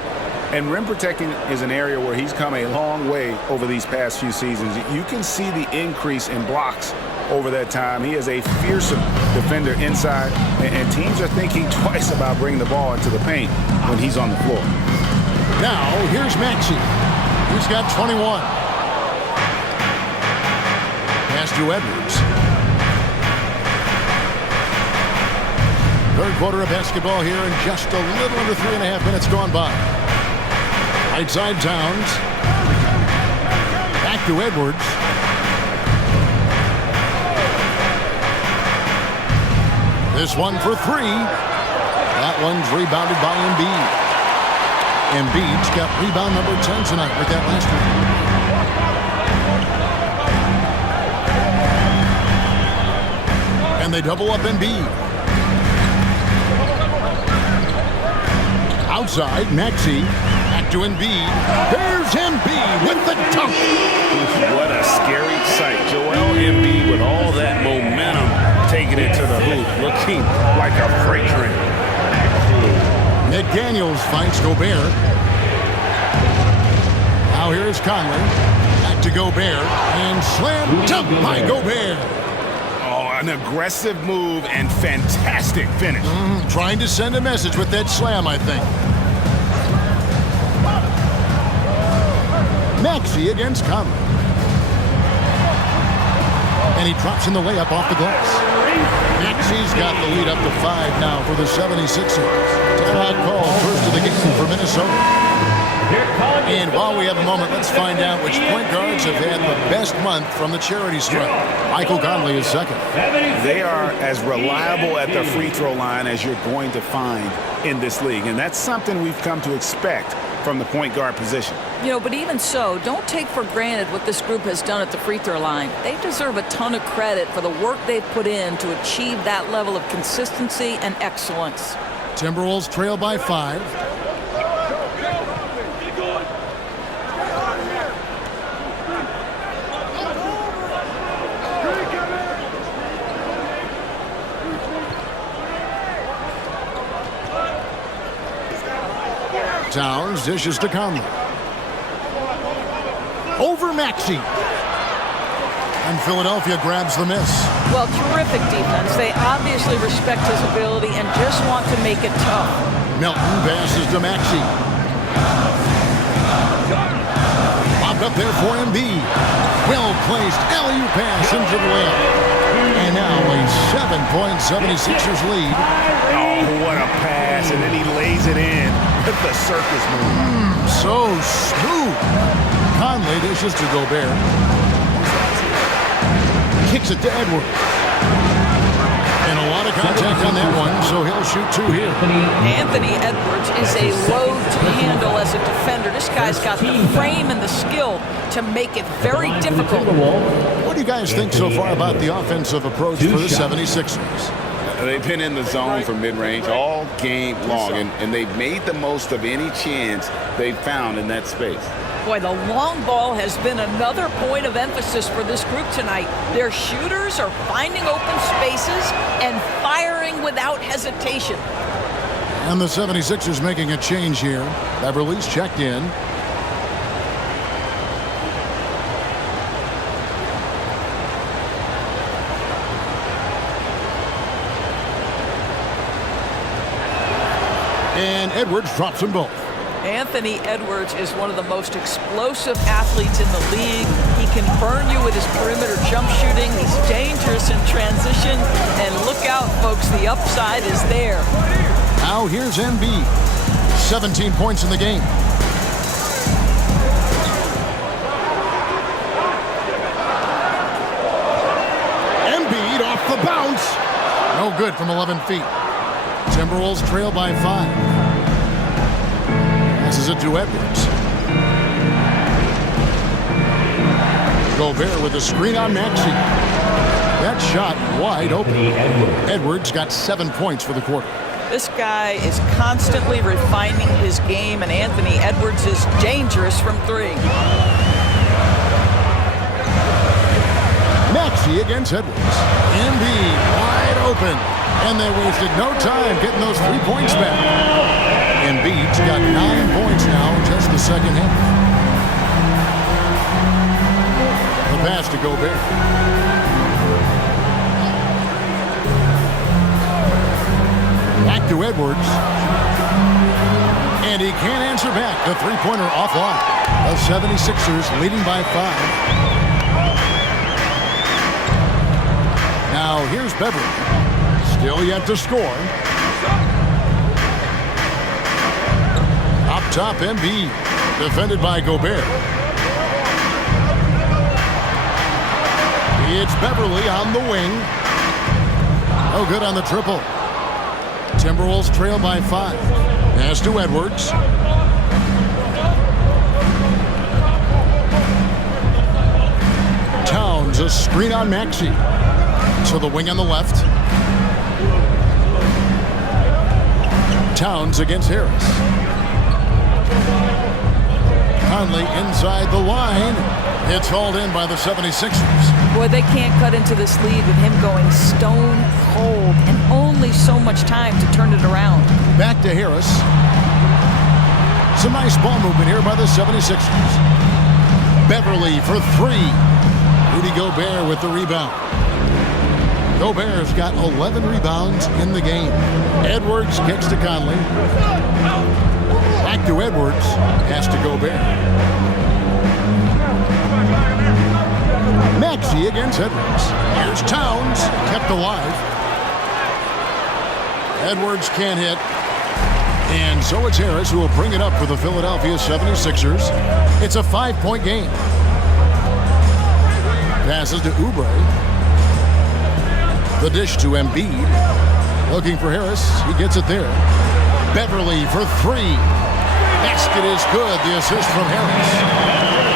And rim protecting is an area where he's come a long way over these past few seasons. You can see the increase in blocks over that time. He is a fearsome defender inside, and teams are thinking twice about bringing the ball into the paint when he's on the floor. Now, here's Maxey. He's got 21. Pass to Edwards. Third quarter of basketball here, and just a little under 3.5 minutes gone by. Right side Towns. Back to Edwards. This one for 3. That one's rebounded by Embiid. Embiid's got rebound number 10 tonight with that last one. And they double up Embiid. Outside, Maxey. Back to Embiid. There's Embiid with the dunk. What a scary sight. Joel Embiid with all that momentum taking it to the hoop, looking like a freight train. McDaniels finds Gobert. Now here's Conley. Back to Gobert. And slam dunk by Gobert. Oh, an aggressive move and fantastic finish. Trying to send a message with that slam, I think. Maxey against Conley. And he drops in the layup off the glass. Maxey's got the lead up to 5 now for the 76ers. Timeout call first of the game for Minnesota. And while we have a moment, let's find out which point guards have had the best month from the charity stripe. Michael Conley is second. They are as reliable at the free throw line as you're going to find in this league. And that's something we've come to expect from the point guard position. You know, but even so, don't take for granted what this group has done at the free throw line. They deserve a ton of credit for the work they've put in to achieve that level of consistency and excellence. Timberwolves trail by 5. Towns dishes to Conley. Over Maxey. And Philadelphia grabs the miss. Well, terrific defense. They obviously respect his ability and just want to make it tough. Milton passes to Maxey. Popped up there for Embiid. Well-placed alley-oop pass into the layup. And now a 7-point 76ers lead. Oh, what a pass. And then he lays it in with the circus move. So smooth. Conley dishes to Gobert. Kicks it to Edwards. And a lot of contact on that one, so he'll shoot 2 here. Anthony Edwards is a load to handle as a defender. This guy's got the frame and the skill to make it very difficult. What do you guys think so far about the offensive approach for the 76ers? They've been in the zone for mid-range all game long, and they've made the most of any chance they've found in that space. Boy, the long ball has been another point of emphasis for this group tonight. Their shooters are finding open spaces and firing without hesitation. And the 76ers making a change here. Beverly's checked in. And Edwards drops them both. Anthony Edwards is one of the most explosive athletes in the league. He can burn you with his perimeter jump shooting. He's dangerous in transition. And look out, folks, the upside is there. Now here's Embiid. 17 points in the game. No good from 11 feet. Timberwolves trail by 5. Passes it to Edwards. Gobert with a screen on Maxey. That shot wide open. Edwards got 7 points for the quarter. This guy is constantly refining his game, and Anthony Edwards is dangerous from 3. Maxey against Edwards. Embiid wide open. And they wasted no time getting those 3 points back. Embiid's got 9 points now in just the second half. The pass to Gobert. Back to Edwards. And he can't answer back. The three-pointer offline. The 76ers leading by 5. Now here's Beverly. Still yet to score. Up top, Embiid. Defended by Gobert. It's Beverly on the wing. No good on the triple. Timberwolves trail by 5. Pass to Edwards. Towns, a screen on Maxey. To the wing on the left. Towns against Harris. Conley inside the line. It's hauled in by the 76ers. Boy, they can't cut into this lead with him going stone cold and only so much time to turn it around. Back to Harris. Some nice ball movement here by the 76ers. Beverly for 3. Rudy Gobert with the rebound. Gobert's got 11 rebounds in the game. Edwards kicks to Conley. Back to Edwards. Pass to Gobert. Maxey against Edwards. Here's Towns. Kept alive. Edwards can't hit. And so it's Harris who will bring it up for the Philadelphia 76ers. It's a 5-point game. Passes to Oubre. The dish to Embiid. Looking for Harris. He gets it there. Beverly for 3. Basket is good. The assist from Harris.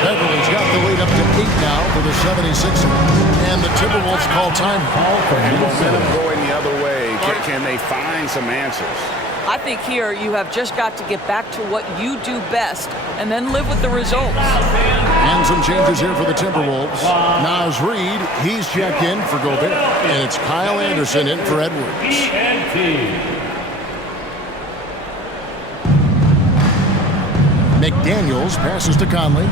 Beverly's got the lead up to 8 now for the 76ers. And the Timberwolves call time. And momentum going the other way. Can they find some answers? I think here you have just got to get back to what you do best and then live with the results. And some changes here for the Timberwolves. Naz Reid, he's checked in for Gobert. And it's Kyle Anderson in for Edwards. McDaniels passes to Conley.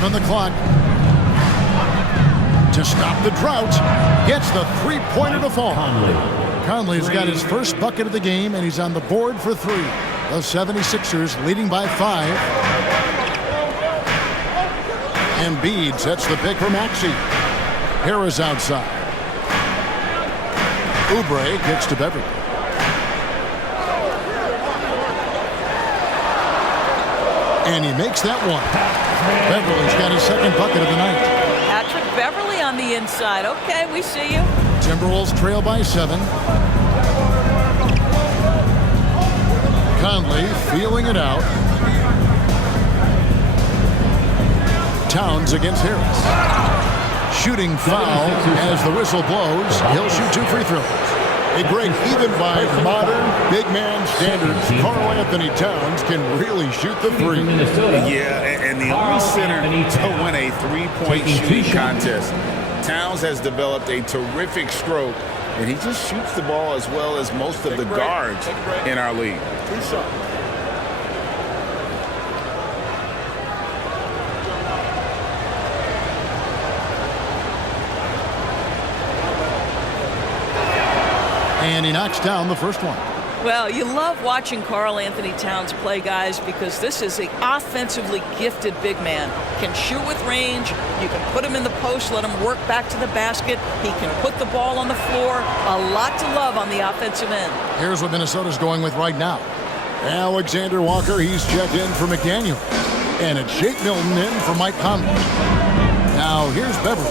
On the clock to stop the drought. Gets the three-pointer to fall. Conley's got his first bucket of the game, and he's on the board for 3. The 76ers leading by 5. Embiid sets the pick for Maxey. Harris outside. Oubre kicks to Beverly. And he makes that one. Beverly's got his second bucket of the night. Patrick Beverly on the inside. Okay, we see you. Timberwolves trail by 7. Conley feeling it out. Towns against Harris. Shooting foul as the whistle blows. He'll shoot 2 free throws. Hey, Greg, even by modern big man standards, Karl Anthony Towns can really shoot the 3. Yeah, and the only center to win a 3-point shooting contest. Towns has developed a terrific stroke, and he just shoots the ball as well as most of the guards in our league. And he knocks down the first one. Well, you love watching Karl Anthony Towns play, guys, because this is an offensively gifted big man. Can shoot with range. You can put him in the post, let him work back to the basket. He can put the ball on the floor. A lot to love on the offensive end. Here's what Minnesota's going with right now. Alexander Walker, he's checked in for McDaniel. And it's Jake Milton in for Mike Conley. Now here's Beverly.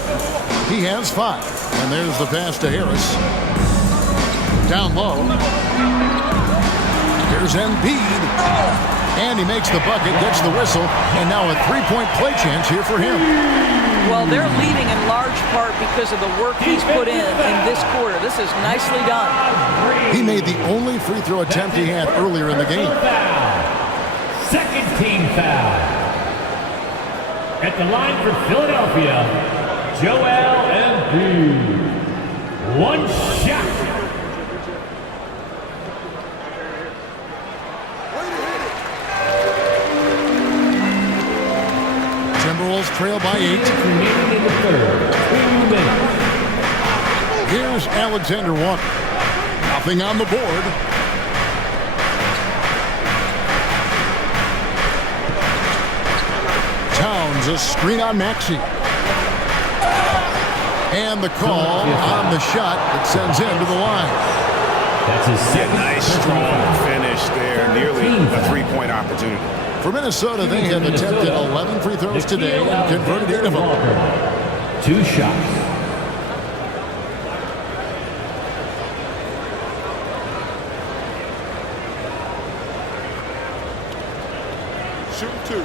He has 5. And there's the pass to Harris. Down low. Here's Embiid. And he makes the bucket, gets the whistle, and now a 3-point play chance here for him. Well, they're leading in large part because of the work he's put in this quarter. This is nicely done. He made the only free throw attempt he had earlier in the game. Second team foul. At the line for Philadelphia, Joel Embiid. One shot. Timberwolves trail by 8. Remaining in the third. 2 minutes. Here's Alexander Walker. Nothing on the board. Towns, a screen on Maxey. And the call on the shot that sends him to the line. That's his second. Nice, strong finish there. Nearly a 3-point opportunity. For Minnesota, they have attempted 11 free throws today and converted 8 of them. 2 shots. Shoot 2.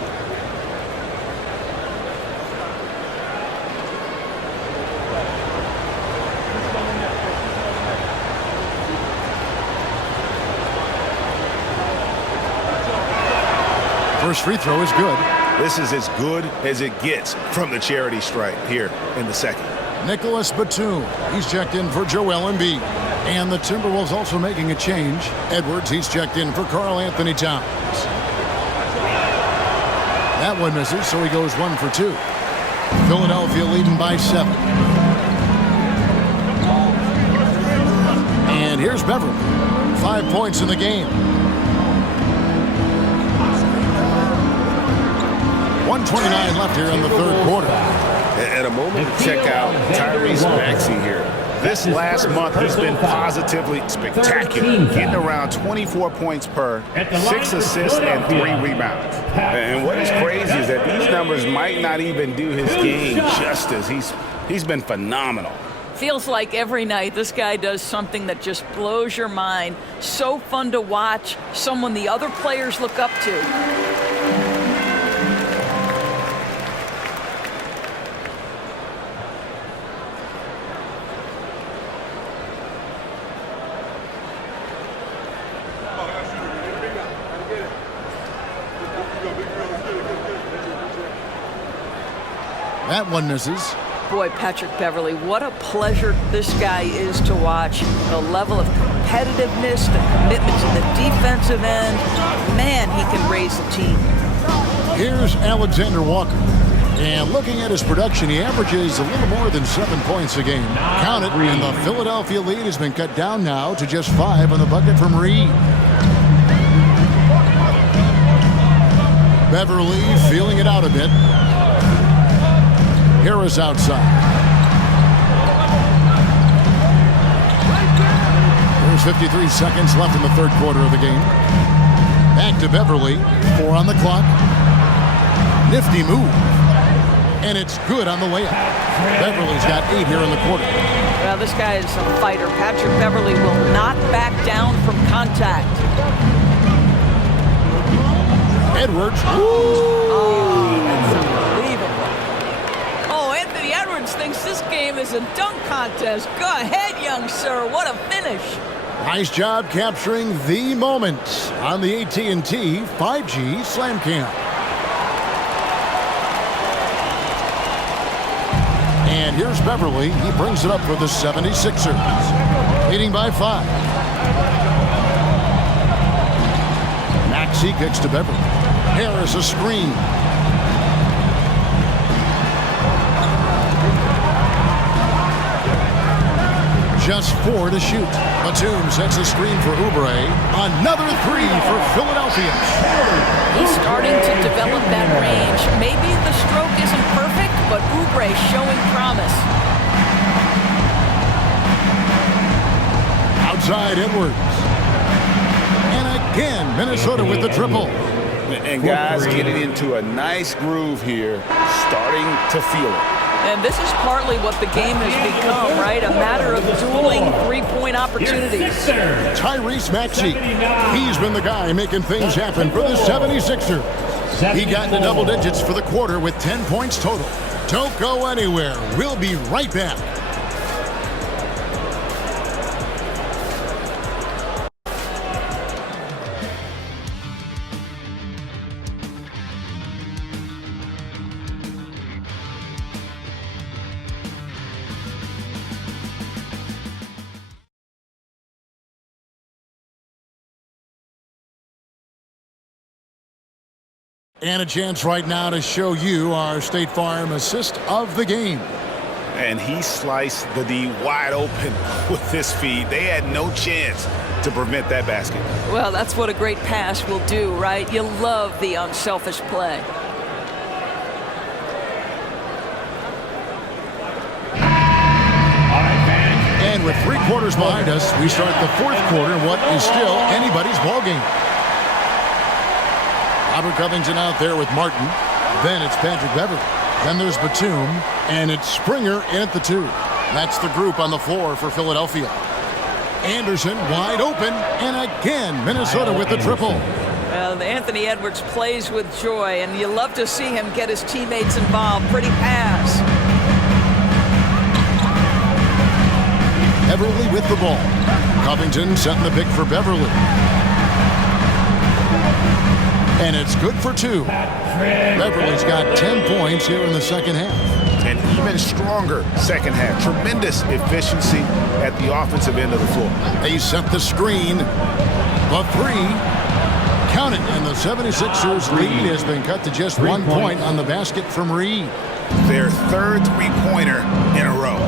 First free throw is good. This is as good as it gets from the charity stripe here in the second. Nicholas Batum, he's checked in for Joel Embiid. And the Timberwolves also making a change. Edwards, he's checked in for Karl Anthony Towns. That one misses, so he goes 1 for 2. Philadelphia leading by 7. And here's Beverly. 5 points in the game. 1:29 left here in the third quarter. At a moment to check out Tyrese Maxey here. This last month, he's been positively spectacular, getting around 24 points per, 6 assists, and 3 rebounds. And what is crazy is that these numbers might not even do his game justice. He's been phenomenal. Feels like every night this guy does something that just blows your mind. So fun to watch, someone the other players look up to. That one misses. Boy, Patrick Beverly, what a pleasure this guy is to watch. The level of competitiveness, the commitment to the defensive end. Man, he can raise the team. Here's Alexander Walker. And looking at his production, he averages a little more than 7 points a game. Count it, and the Philadelphia lead has been cut down now to just 5 on the bucket from Reed. Beverly feeling it out a bit. Harris outside. There's 53 seconds left in the third quarter of the game. Back to Beverly. 4 on the clock. Nifty move. And it's good on the layup. Beverly's got 8 here in the quarter. Well, this guy is a fighter. Patrick Beverly will not back down from contact. Edwards. Oh, that's unbelievable. Oh, Anthony Edwards thinks this game is a dunk contest. Go ahead, young sir. What a finish. Nice job capturing the moment on the AT&T 5G Slam Cam. And here's Beverly. He brings it up for the 76ers. Leading by 5. Maxey kicks to Beverly. Harris a screen. Just 4 to shoot. Batum sets a screen for Oubre. Another 3 for Philadelphia. He's starting to develop that range. Maybe the stroke isn't perfect, but Oubre showing promise. Outside Edwards. And again, Minnesota with the triple. And guys getting into a nice groove here, starting to feel it. And this is partly what the game has become, right? A matter of dueling three-point opportunities. Tyrese Maxey, he's been the guy making things happen for the 76ers. He got into double digits for the quarter with 10 points total. Don't go anywhere. We'll be right back. And a chance right now to show you our State Farm assist of the game. And he sliced the D wide open with his feed. They had no chance to prevent that basket. Well, that's what a great pass will do, right? You love the unselfish play. And with 3 quarters behind us, we start the 4th quarter in what is still anybody's ballgame. Robert Covington out there with Martin. Then it's Patrick Beverly. Then there's Batum. And it's Springer in at the 2. That's the group on the floor for Philadelphia. Anderson wide open. And again, Minnesota with the triple. Well, Anthony Edwards plays with joy, and you love to see him get his teammates involved. Pretty pass. Beverly with the ball. Covington setting the pick for Beverly. And it's good for 2. Beverly's got 10 points here in the second half. An even stronger second half. Tremendous efficiency at the offensive end of the floor. They set the screen. The 3. Count it. And the 76ers lead has been cut to just 1 point on the basket from Reed. Their 3rd three-pointer in a row.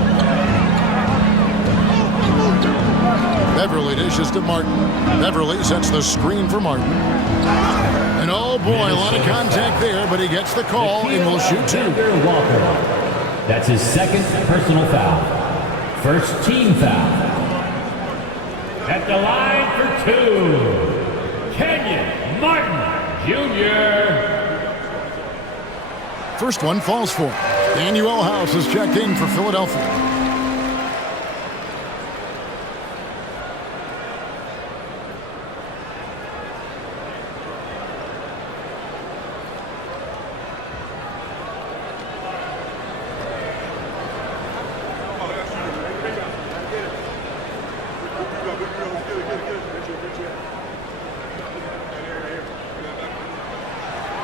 Beverly dishes to Martin. Beverly sets the screen for Martin. And oh boy, a lot of contact there, but he gets the call and will shoot 2. That's his 2nd personal foul. 1st team foul. At the line for 2, Kenyon Martin Jr. First one falls for him. Daniel House is checked in for Philadelphia.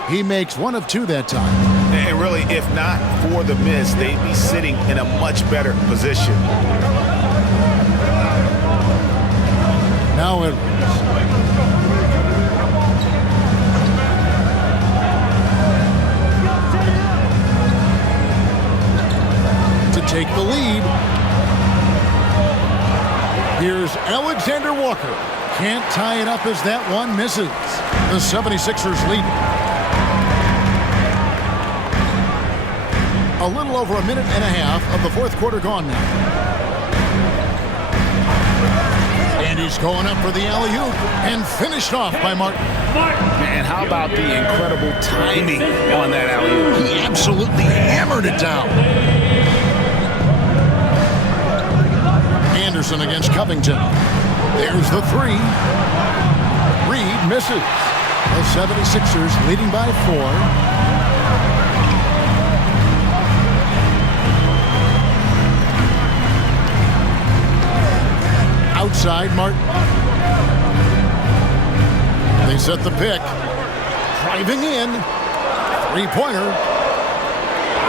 He makes 1 of 2 that time. And really, if not for the miss, they'd be sitting in a much better position. Now Edwards. To take the lead. Here's Alexander Walker. Can't tie it up as that one misses. The 76ers lead. A little over a minute and a half of the 4th quarter gone now. And he's going up for the alley-oop and finished off by Martin. And how about the incredible timing on that alley-oop? He absolutely hammered it down. Anderson against Covington. There's the 3. Reed misses. The 76ers leading by 4. Outside Martin. They set the pick. Driving in. 3-pointer.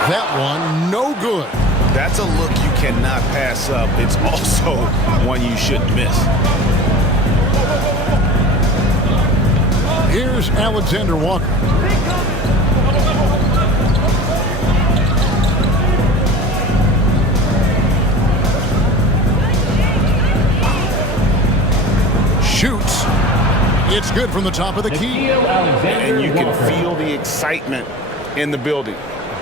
That one no good. That's a look you cannot pass up. It's also one you shouldn't miss. Here's Alexander Walker. Shoots. It's good from the top of the key. And you can feel the excitement in the building.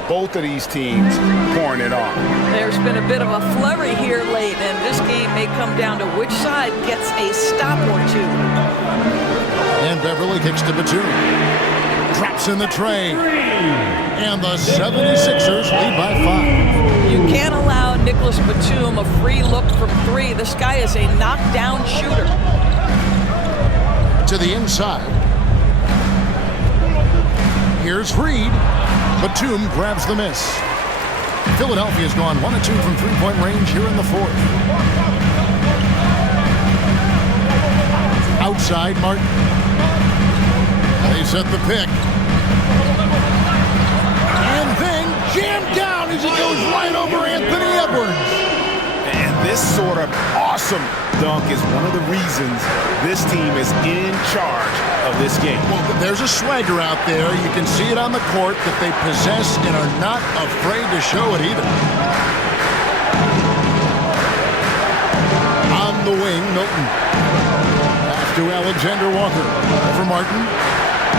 both of these teams pouring it on. There's been a bit of a flurry here late, and this game may come down to which side gets a stop or two. And Beverly kicks to Batum. Drops in the tray. And the 76ers lead by 5. You can't allow Nicholas Batum a free look from 3. This guy is a knockdown shooter. To the inside. Here's Reed. Batum grabs the miss. Philadelphia's gone 1 of 2 from three-point range here in the 4th. Outside, Martin. They set the pick. And then jammed down as he goes right over Anthony Edwards. And this sort of awesome dunk is one of the reasons this team is in charge of this game. Well, there's a swagger out there. You can see it on the court that they possess and are not afraid to show it either. On the wing, Milton. Pass to Alexander Walker. For Martin.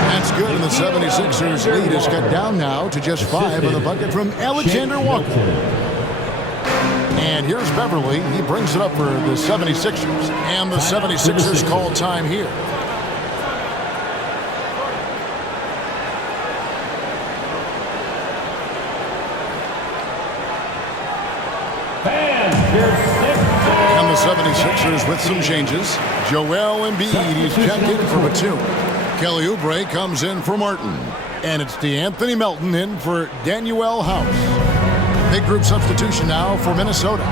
That's good, and the 76ers lead is cut down now to just 5 on the bucket from Alexander Walker. And here's Beverly. He brings it up for the 76ers. And the 76ers call time here. And the 76ers with some changes. Joel Embiid, he's checked in for Batum. Kelly Oubre comes in for Martin. And it's DeAnthony Melton in for Danuel House. Big group substitution now for Minnesota.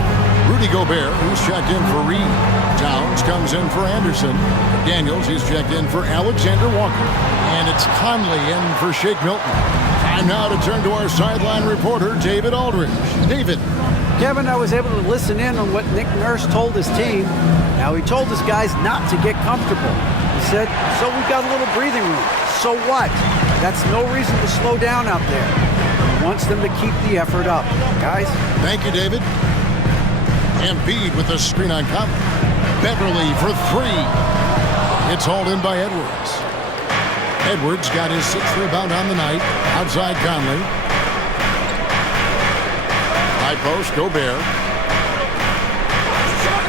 Rudy Gobert, who's checked in for Reed. Towns comes in for Anderson. Daniels, he's checked in for Alexander Walker. And it's Conley in for Shake Milton. Time now to turn to our sideline reporter, David Aldridge. David. Kevin, I was able to listen in on what Nick Nurse told his team. Now, he told his guys not to get comfortable. He said, so we've got a little breathing room. So what? That's no reason to slow down out there. He wants them to keep the effort up. Guys? Thank you, David. Embiid with the screen on Conley. Beverly for 3. It's hauled in by Edwards. Edwards got his 6th rebound on the night. Outside Conley. High post, Gobert.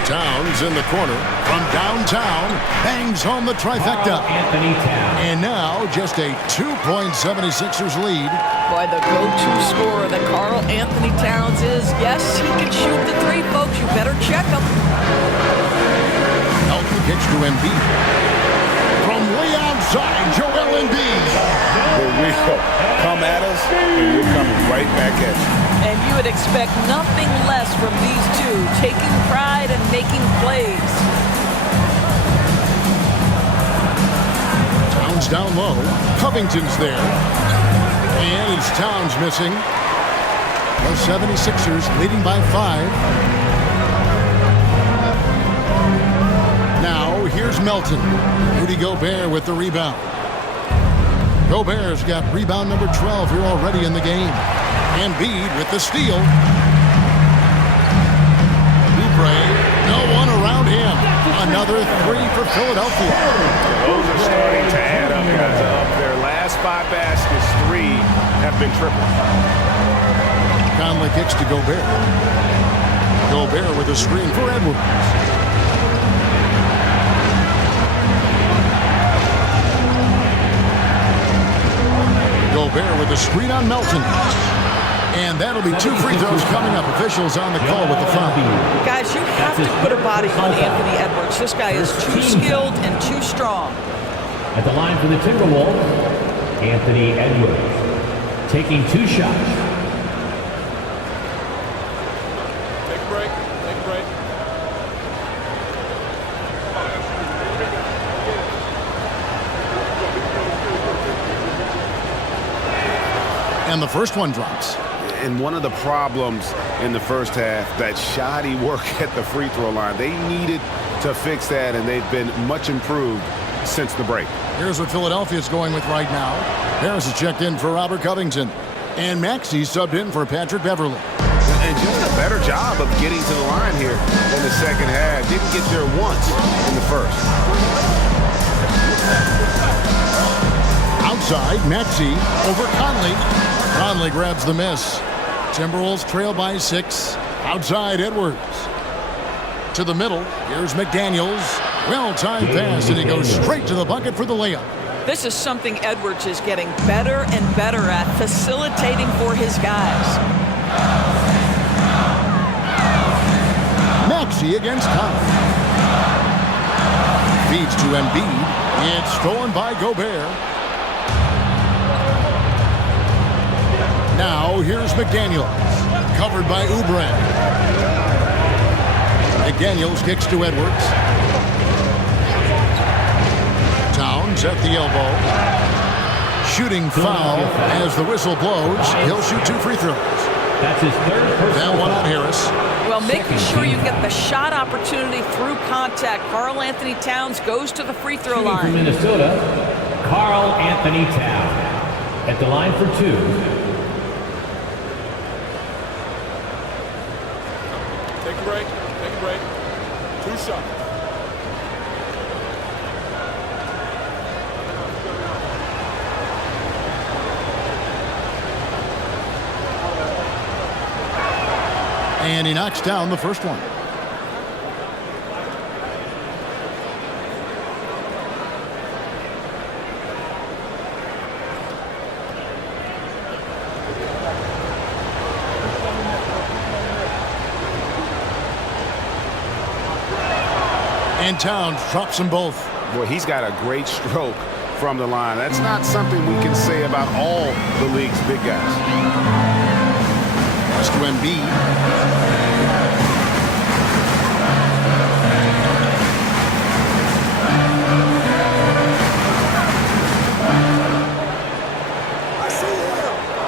Towns in the corner. From downtown, bangs home the trifecta. Anthony Towns. And now, just a 2-point 76ers lead. Boy, the go-to scorer that Karl Anthony Towns is. Yes, he can shoot the 3, folks. You better check him. Elton kicks to Embiid. From way outside, Joel Embiid. Here we go. Come at us, and we're coming right back at you. And you would expect nothing less from these two, taking pride and making plays. Towns down low. Covington's there. And it's Towns missing. The 76ers leading by 5. Now, here's Melton. Rudy Gobert with the rebound. Gobert's got rebound number 12 here already in the game. Embiid with the steal. Oubre, no one around him. Another 3 for Philadelphia. Those are starting to add up, guys. Of their last 5 baskets, 3 have been triple. Conley kicks to Gobert. Gobert with a screen for Edwards. Gobert with a screen on Melton. And that'll be 2 free throws coming up. Officials on the call with the foul. Guys, you have to put a body on Anthony Edwards. This guy is too skilled and too strong. At the line for the Timberwolves, Anthony Edwards taking 2 shots. Take a break. Take a break. And the first one drops. And one of the problems in the first half, that shoddy work at the free throw line. They needed to fix that, and they've been much improved since the break. Here's what Philadelphia's going with right now. Harris is checked in for Robert Covington. And Maxey subbed in for Patrick Beverly. And just a better job of getting to the line here in the second half. Didn't get there once in the first. Outside, Maxey over Conley. Conley grabs the miss. Timberwolves trail by 6. Outside Edwards. To the middle. Here's McDaniels. Well-timed pass, and he goes straight to the bucket for the layup. This is something Edwards is getting better and better at, facilitating for his guys. Maxey against Conley. Feeds to Embiid. It's stolen by Gobert. Now here's McDaniels. Covered by Oubre. McDaniels kicks to Edwards. Towns at the elbow. Shooting foul as the whistle blows. He'll shoot 2 free throws. That's his third personal That one on Harris. Well, making sure you get the shot opportunity through contact. Karl Anthony Towns goes to the free throw From line. Minnesota, Karl Anthony Towns at the line for 2. Take a break. Take a break. 2 shots. And he knocks down the first one. And Towns drops them both. Boy, he's got a great stroke from the line. That's not something we can say about all the league's big guys. To Embiid.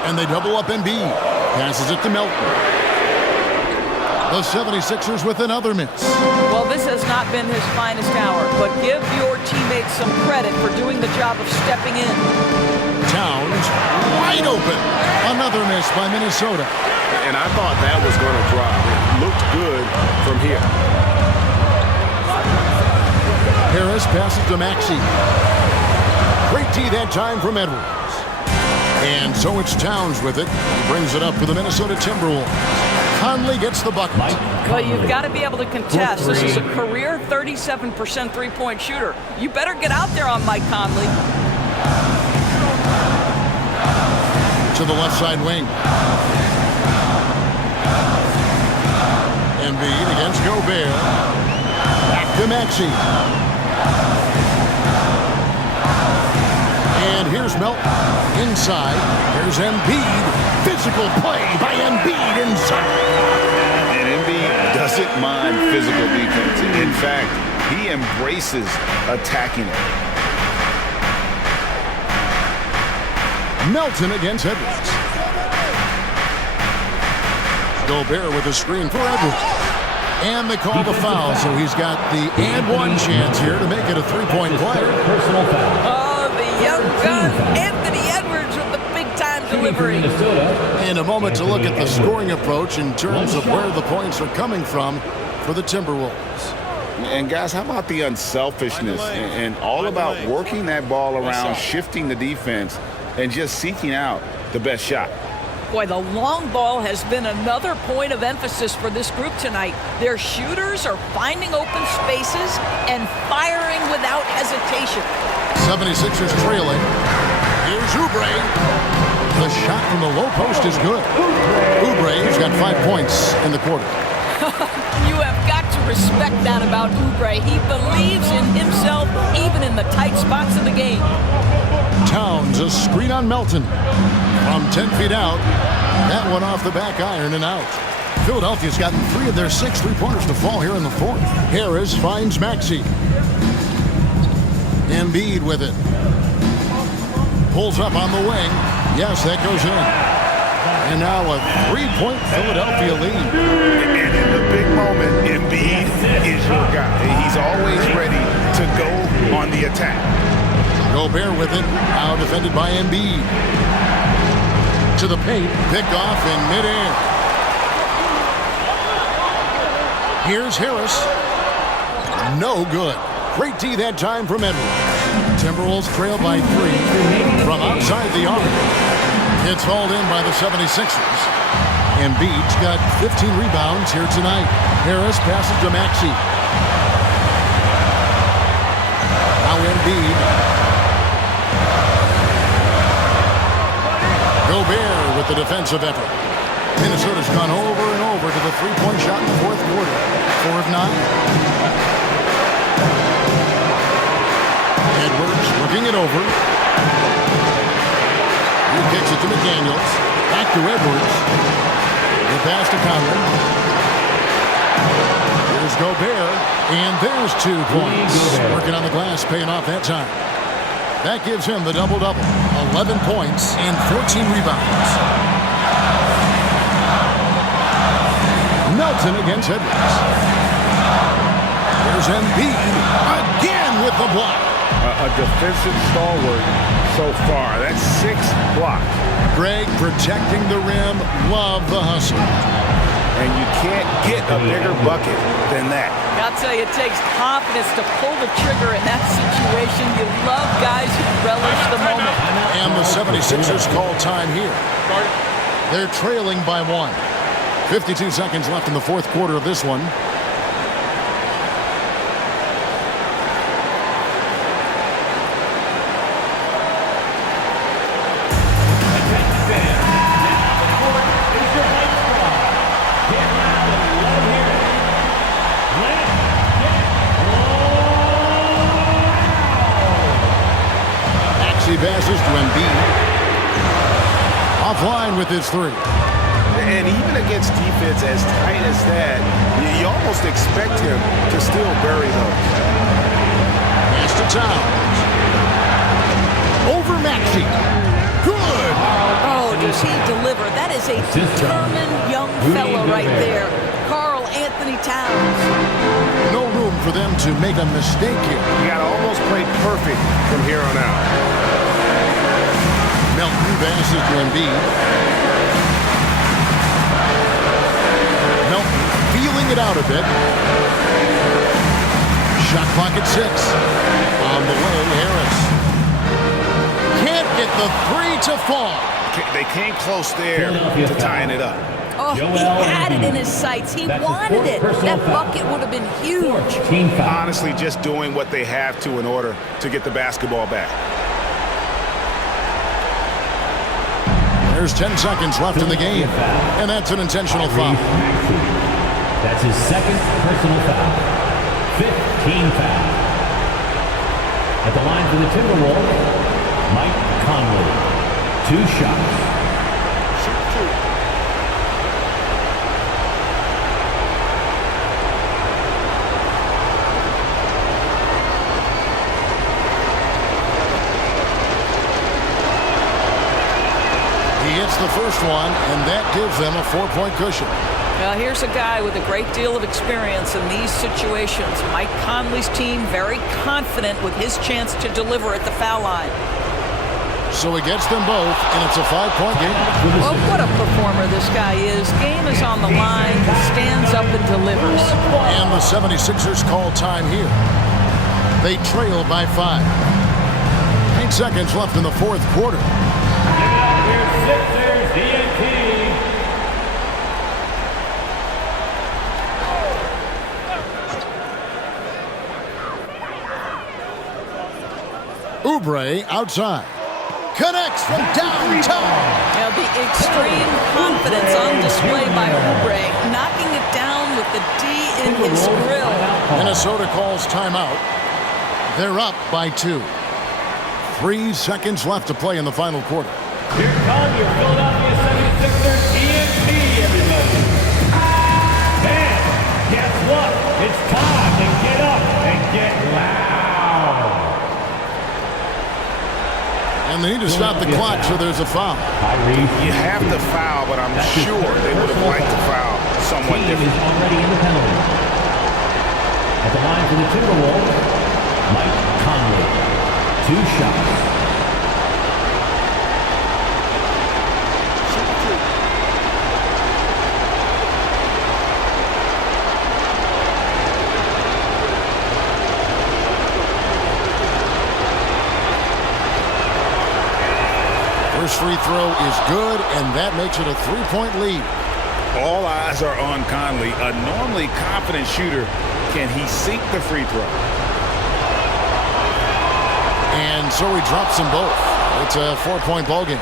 And they double up Embiid. Passes it to Melton. The 76ers with another miss. Well, this has not been his finest hour, but give your teammates some credit for doing the job of stepping in. Towns wide open. Another miss by Minnesota. And I thought that was going to drop. It looked good from here. Harris passes to Maxey. Great D that time from Edwards. And so it's Towns with it. He brings it up for the Minnesota Timberwolves. Conley gets the bucket. Well, you've got to be able to contest. This is a career 37% three-point shooter. You better get out there on Mike Conley. To the left side wing. Embiid against Gobert. Back to Maxey. And here's Melton. Inside. Here's Embiid. Physical play by Embiid inside. And Embiid doesn't mind physical defense. In fact, he embraces attacking it. Melton against Edwards. Gobert with a screen for Edwards. And they call the foul, so he's got the and one chance here to make it a three-point play. Personal foul. Oh, the young gun, Anthony Edwards with the big-time delivery. In a moment to look at the scoring approach in terms of where the points are coming from for the Timberwolves. And guys, how about the unselfishness and all about working that ball around, shifting the defense, and just seeking out the best shot. Boy, the long ball has been another point of emphasis for this group tonight. Their shooters are finding open spaces and firing without hesitation. 76ers trailing. Here's Oubre. The shot from the low post is good. Oubre's got 5 points in the quarter. You have got to respect that about Oubre. He believes in himself even in the tight spots of the game. Towns, a screen on Melton. From 10 feet out, that one off the back iron and out. Philadelphia's gotten 3 of their 6 three-pointers to fall here in the fourth. Harris finds Maxey. Embiid with it. Pulls up on the wing. Yes, that goes in. And now a 3-point Philadelphia lead. And in the big moment, Embiid is your guy. He's always ready to go on the attack. Gobert with it. Now defended by Embiid. To the paint. Picked off in midair. Here's Harris. No good. Great D that time from Edwards. Timberwolves trail by 3 from outside the arc. It's hauled in by the 76ers. Embiid's got 15 rebounds here tonight. Harris passes to Maxey. Now Embiid. Gobert with the defensive effort. Minnesota's gone over and over to the three-point shot in the fourth quarter. 4 of 9. Edwards looking it over. He kicks it to McDaniels. Back to Edwards. The pass to Conley. Here's Gobert. And there's 2 points. Working on the glass, paying off that time. That gives him the double-double. 11 points and 14 rebounds. Melton against Edwards. There's Embiid again with the block. A defensive stalwart so far. That's 6 blocks. Greg protecting the rim. Love the hustle. And you can't get a bigger bucket than that. I'll tell you, it takes confidence to pull the trigger in that situation. You love guys who relish the moment. And the 76ers call time here. They're trailing by 1. 52 seconds left in the fourth quarter of this one. Passes to Embiid. Offline with his 3. And even against defense as tight as that, you almost expect him to still bury those. Pass to Towns. Over Maxey. Good. Oh, does he deliver? That is a determined young fellow right there. Karl Anthony Towns. No room for them to make a mistake here. You got to almost play perfect from here on out. Melton passes to Embiid. Melton feeling it out a bit. Shot clock at 6. On the way, Harris. Can't get the 3 to fall. They came close there to tying it up. Oh, he had it in his sights. He wanted it. That bucket would have been huge. Honestly, just doing what they have to in order to get the basketball back. There's 10 seconds left in the game, and that's an intentional foul. That's his second personal foul. 15 foul. At the line for the Timberwolves, Mike Conley. 2 shots. The first one, and that gives them a 4-point cushion. Now here's a guy with a great deal of experience in these situations. Mike Conley's team very confident with his chance to deliver at the foul line. So he gets them both, and it's a 5-point game. Well, what a performer this guy is. Game is on the line. He stands up and delivers. And the 76ers call time here. They trail by 5. 8 seconds left in the fourth quarter. Oubre outside. Connects from downtown. Now the extreme confidence on display by Oubre, knocking it down with the D in his grill. Minnesota calls timeout. They're up by 2. 3 seconds left to play in the final quarter. Here come your Philadelphia 76ers TNT, everybody. And guess what? It's time to get up and get loud. And they need to stop the clock, so there's a foul. You have to foul, but I'm sure they would have liked to foul someone different. Is already in the penalty. At the line for the Timberwolves, Mike Conley. 2 shots. First free throw is good, and that makes it a 3-point lead. All eyes are on Conley, a normally confident shooter. Can he sink the free throw? And so he drops them both. It's a 4-point ball game.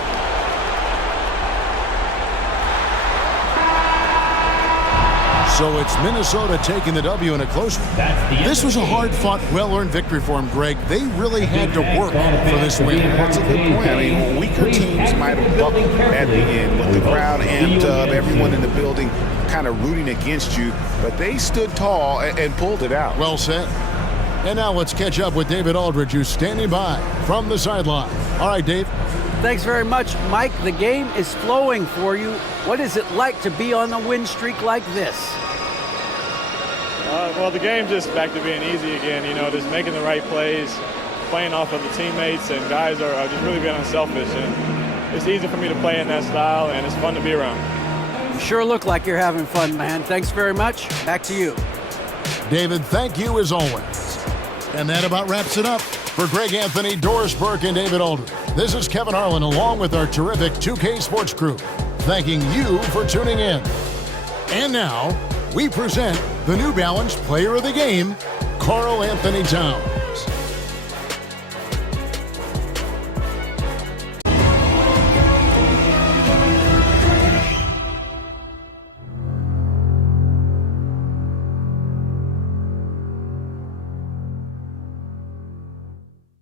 So it's Minnesota taking the W in a close one. This was a hard-fought, well-earned victory for them, Greg. They really had to work for this win. That's a good point. I mean, weaker teams might have buckled at the end with the crowd amped up, everyone in the building kind of rooting against you, but they stood tall and pulled it out. Well said. And now let's catch up with David Aldridge, who's standing by from the sideline. All right, Dave. Thanks very much, Mike. The game is flowing for you. What is it like to be on a win streak like this? Well, the game's just back to being easy again, you know, just making the right plays, playing off of the teammates, and guys are just really being unselfish. And it's easy for me to play in that style, and it's fun to be around. You sure look like you're having fun, man. Thanks very much. Back to you. David, thank you as always. And that about wraps it up. For Greg Anthony, Doris Burke, and David Aldridge, this is Kevin Harlan along with our terrific 2K Sports crew, thanking you for tuning in. And now, we present the New Balance Player of the Game, Karl Anthony Towns.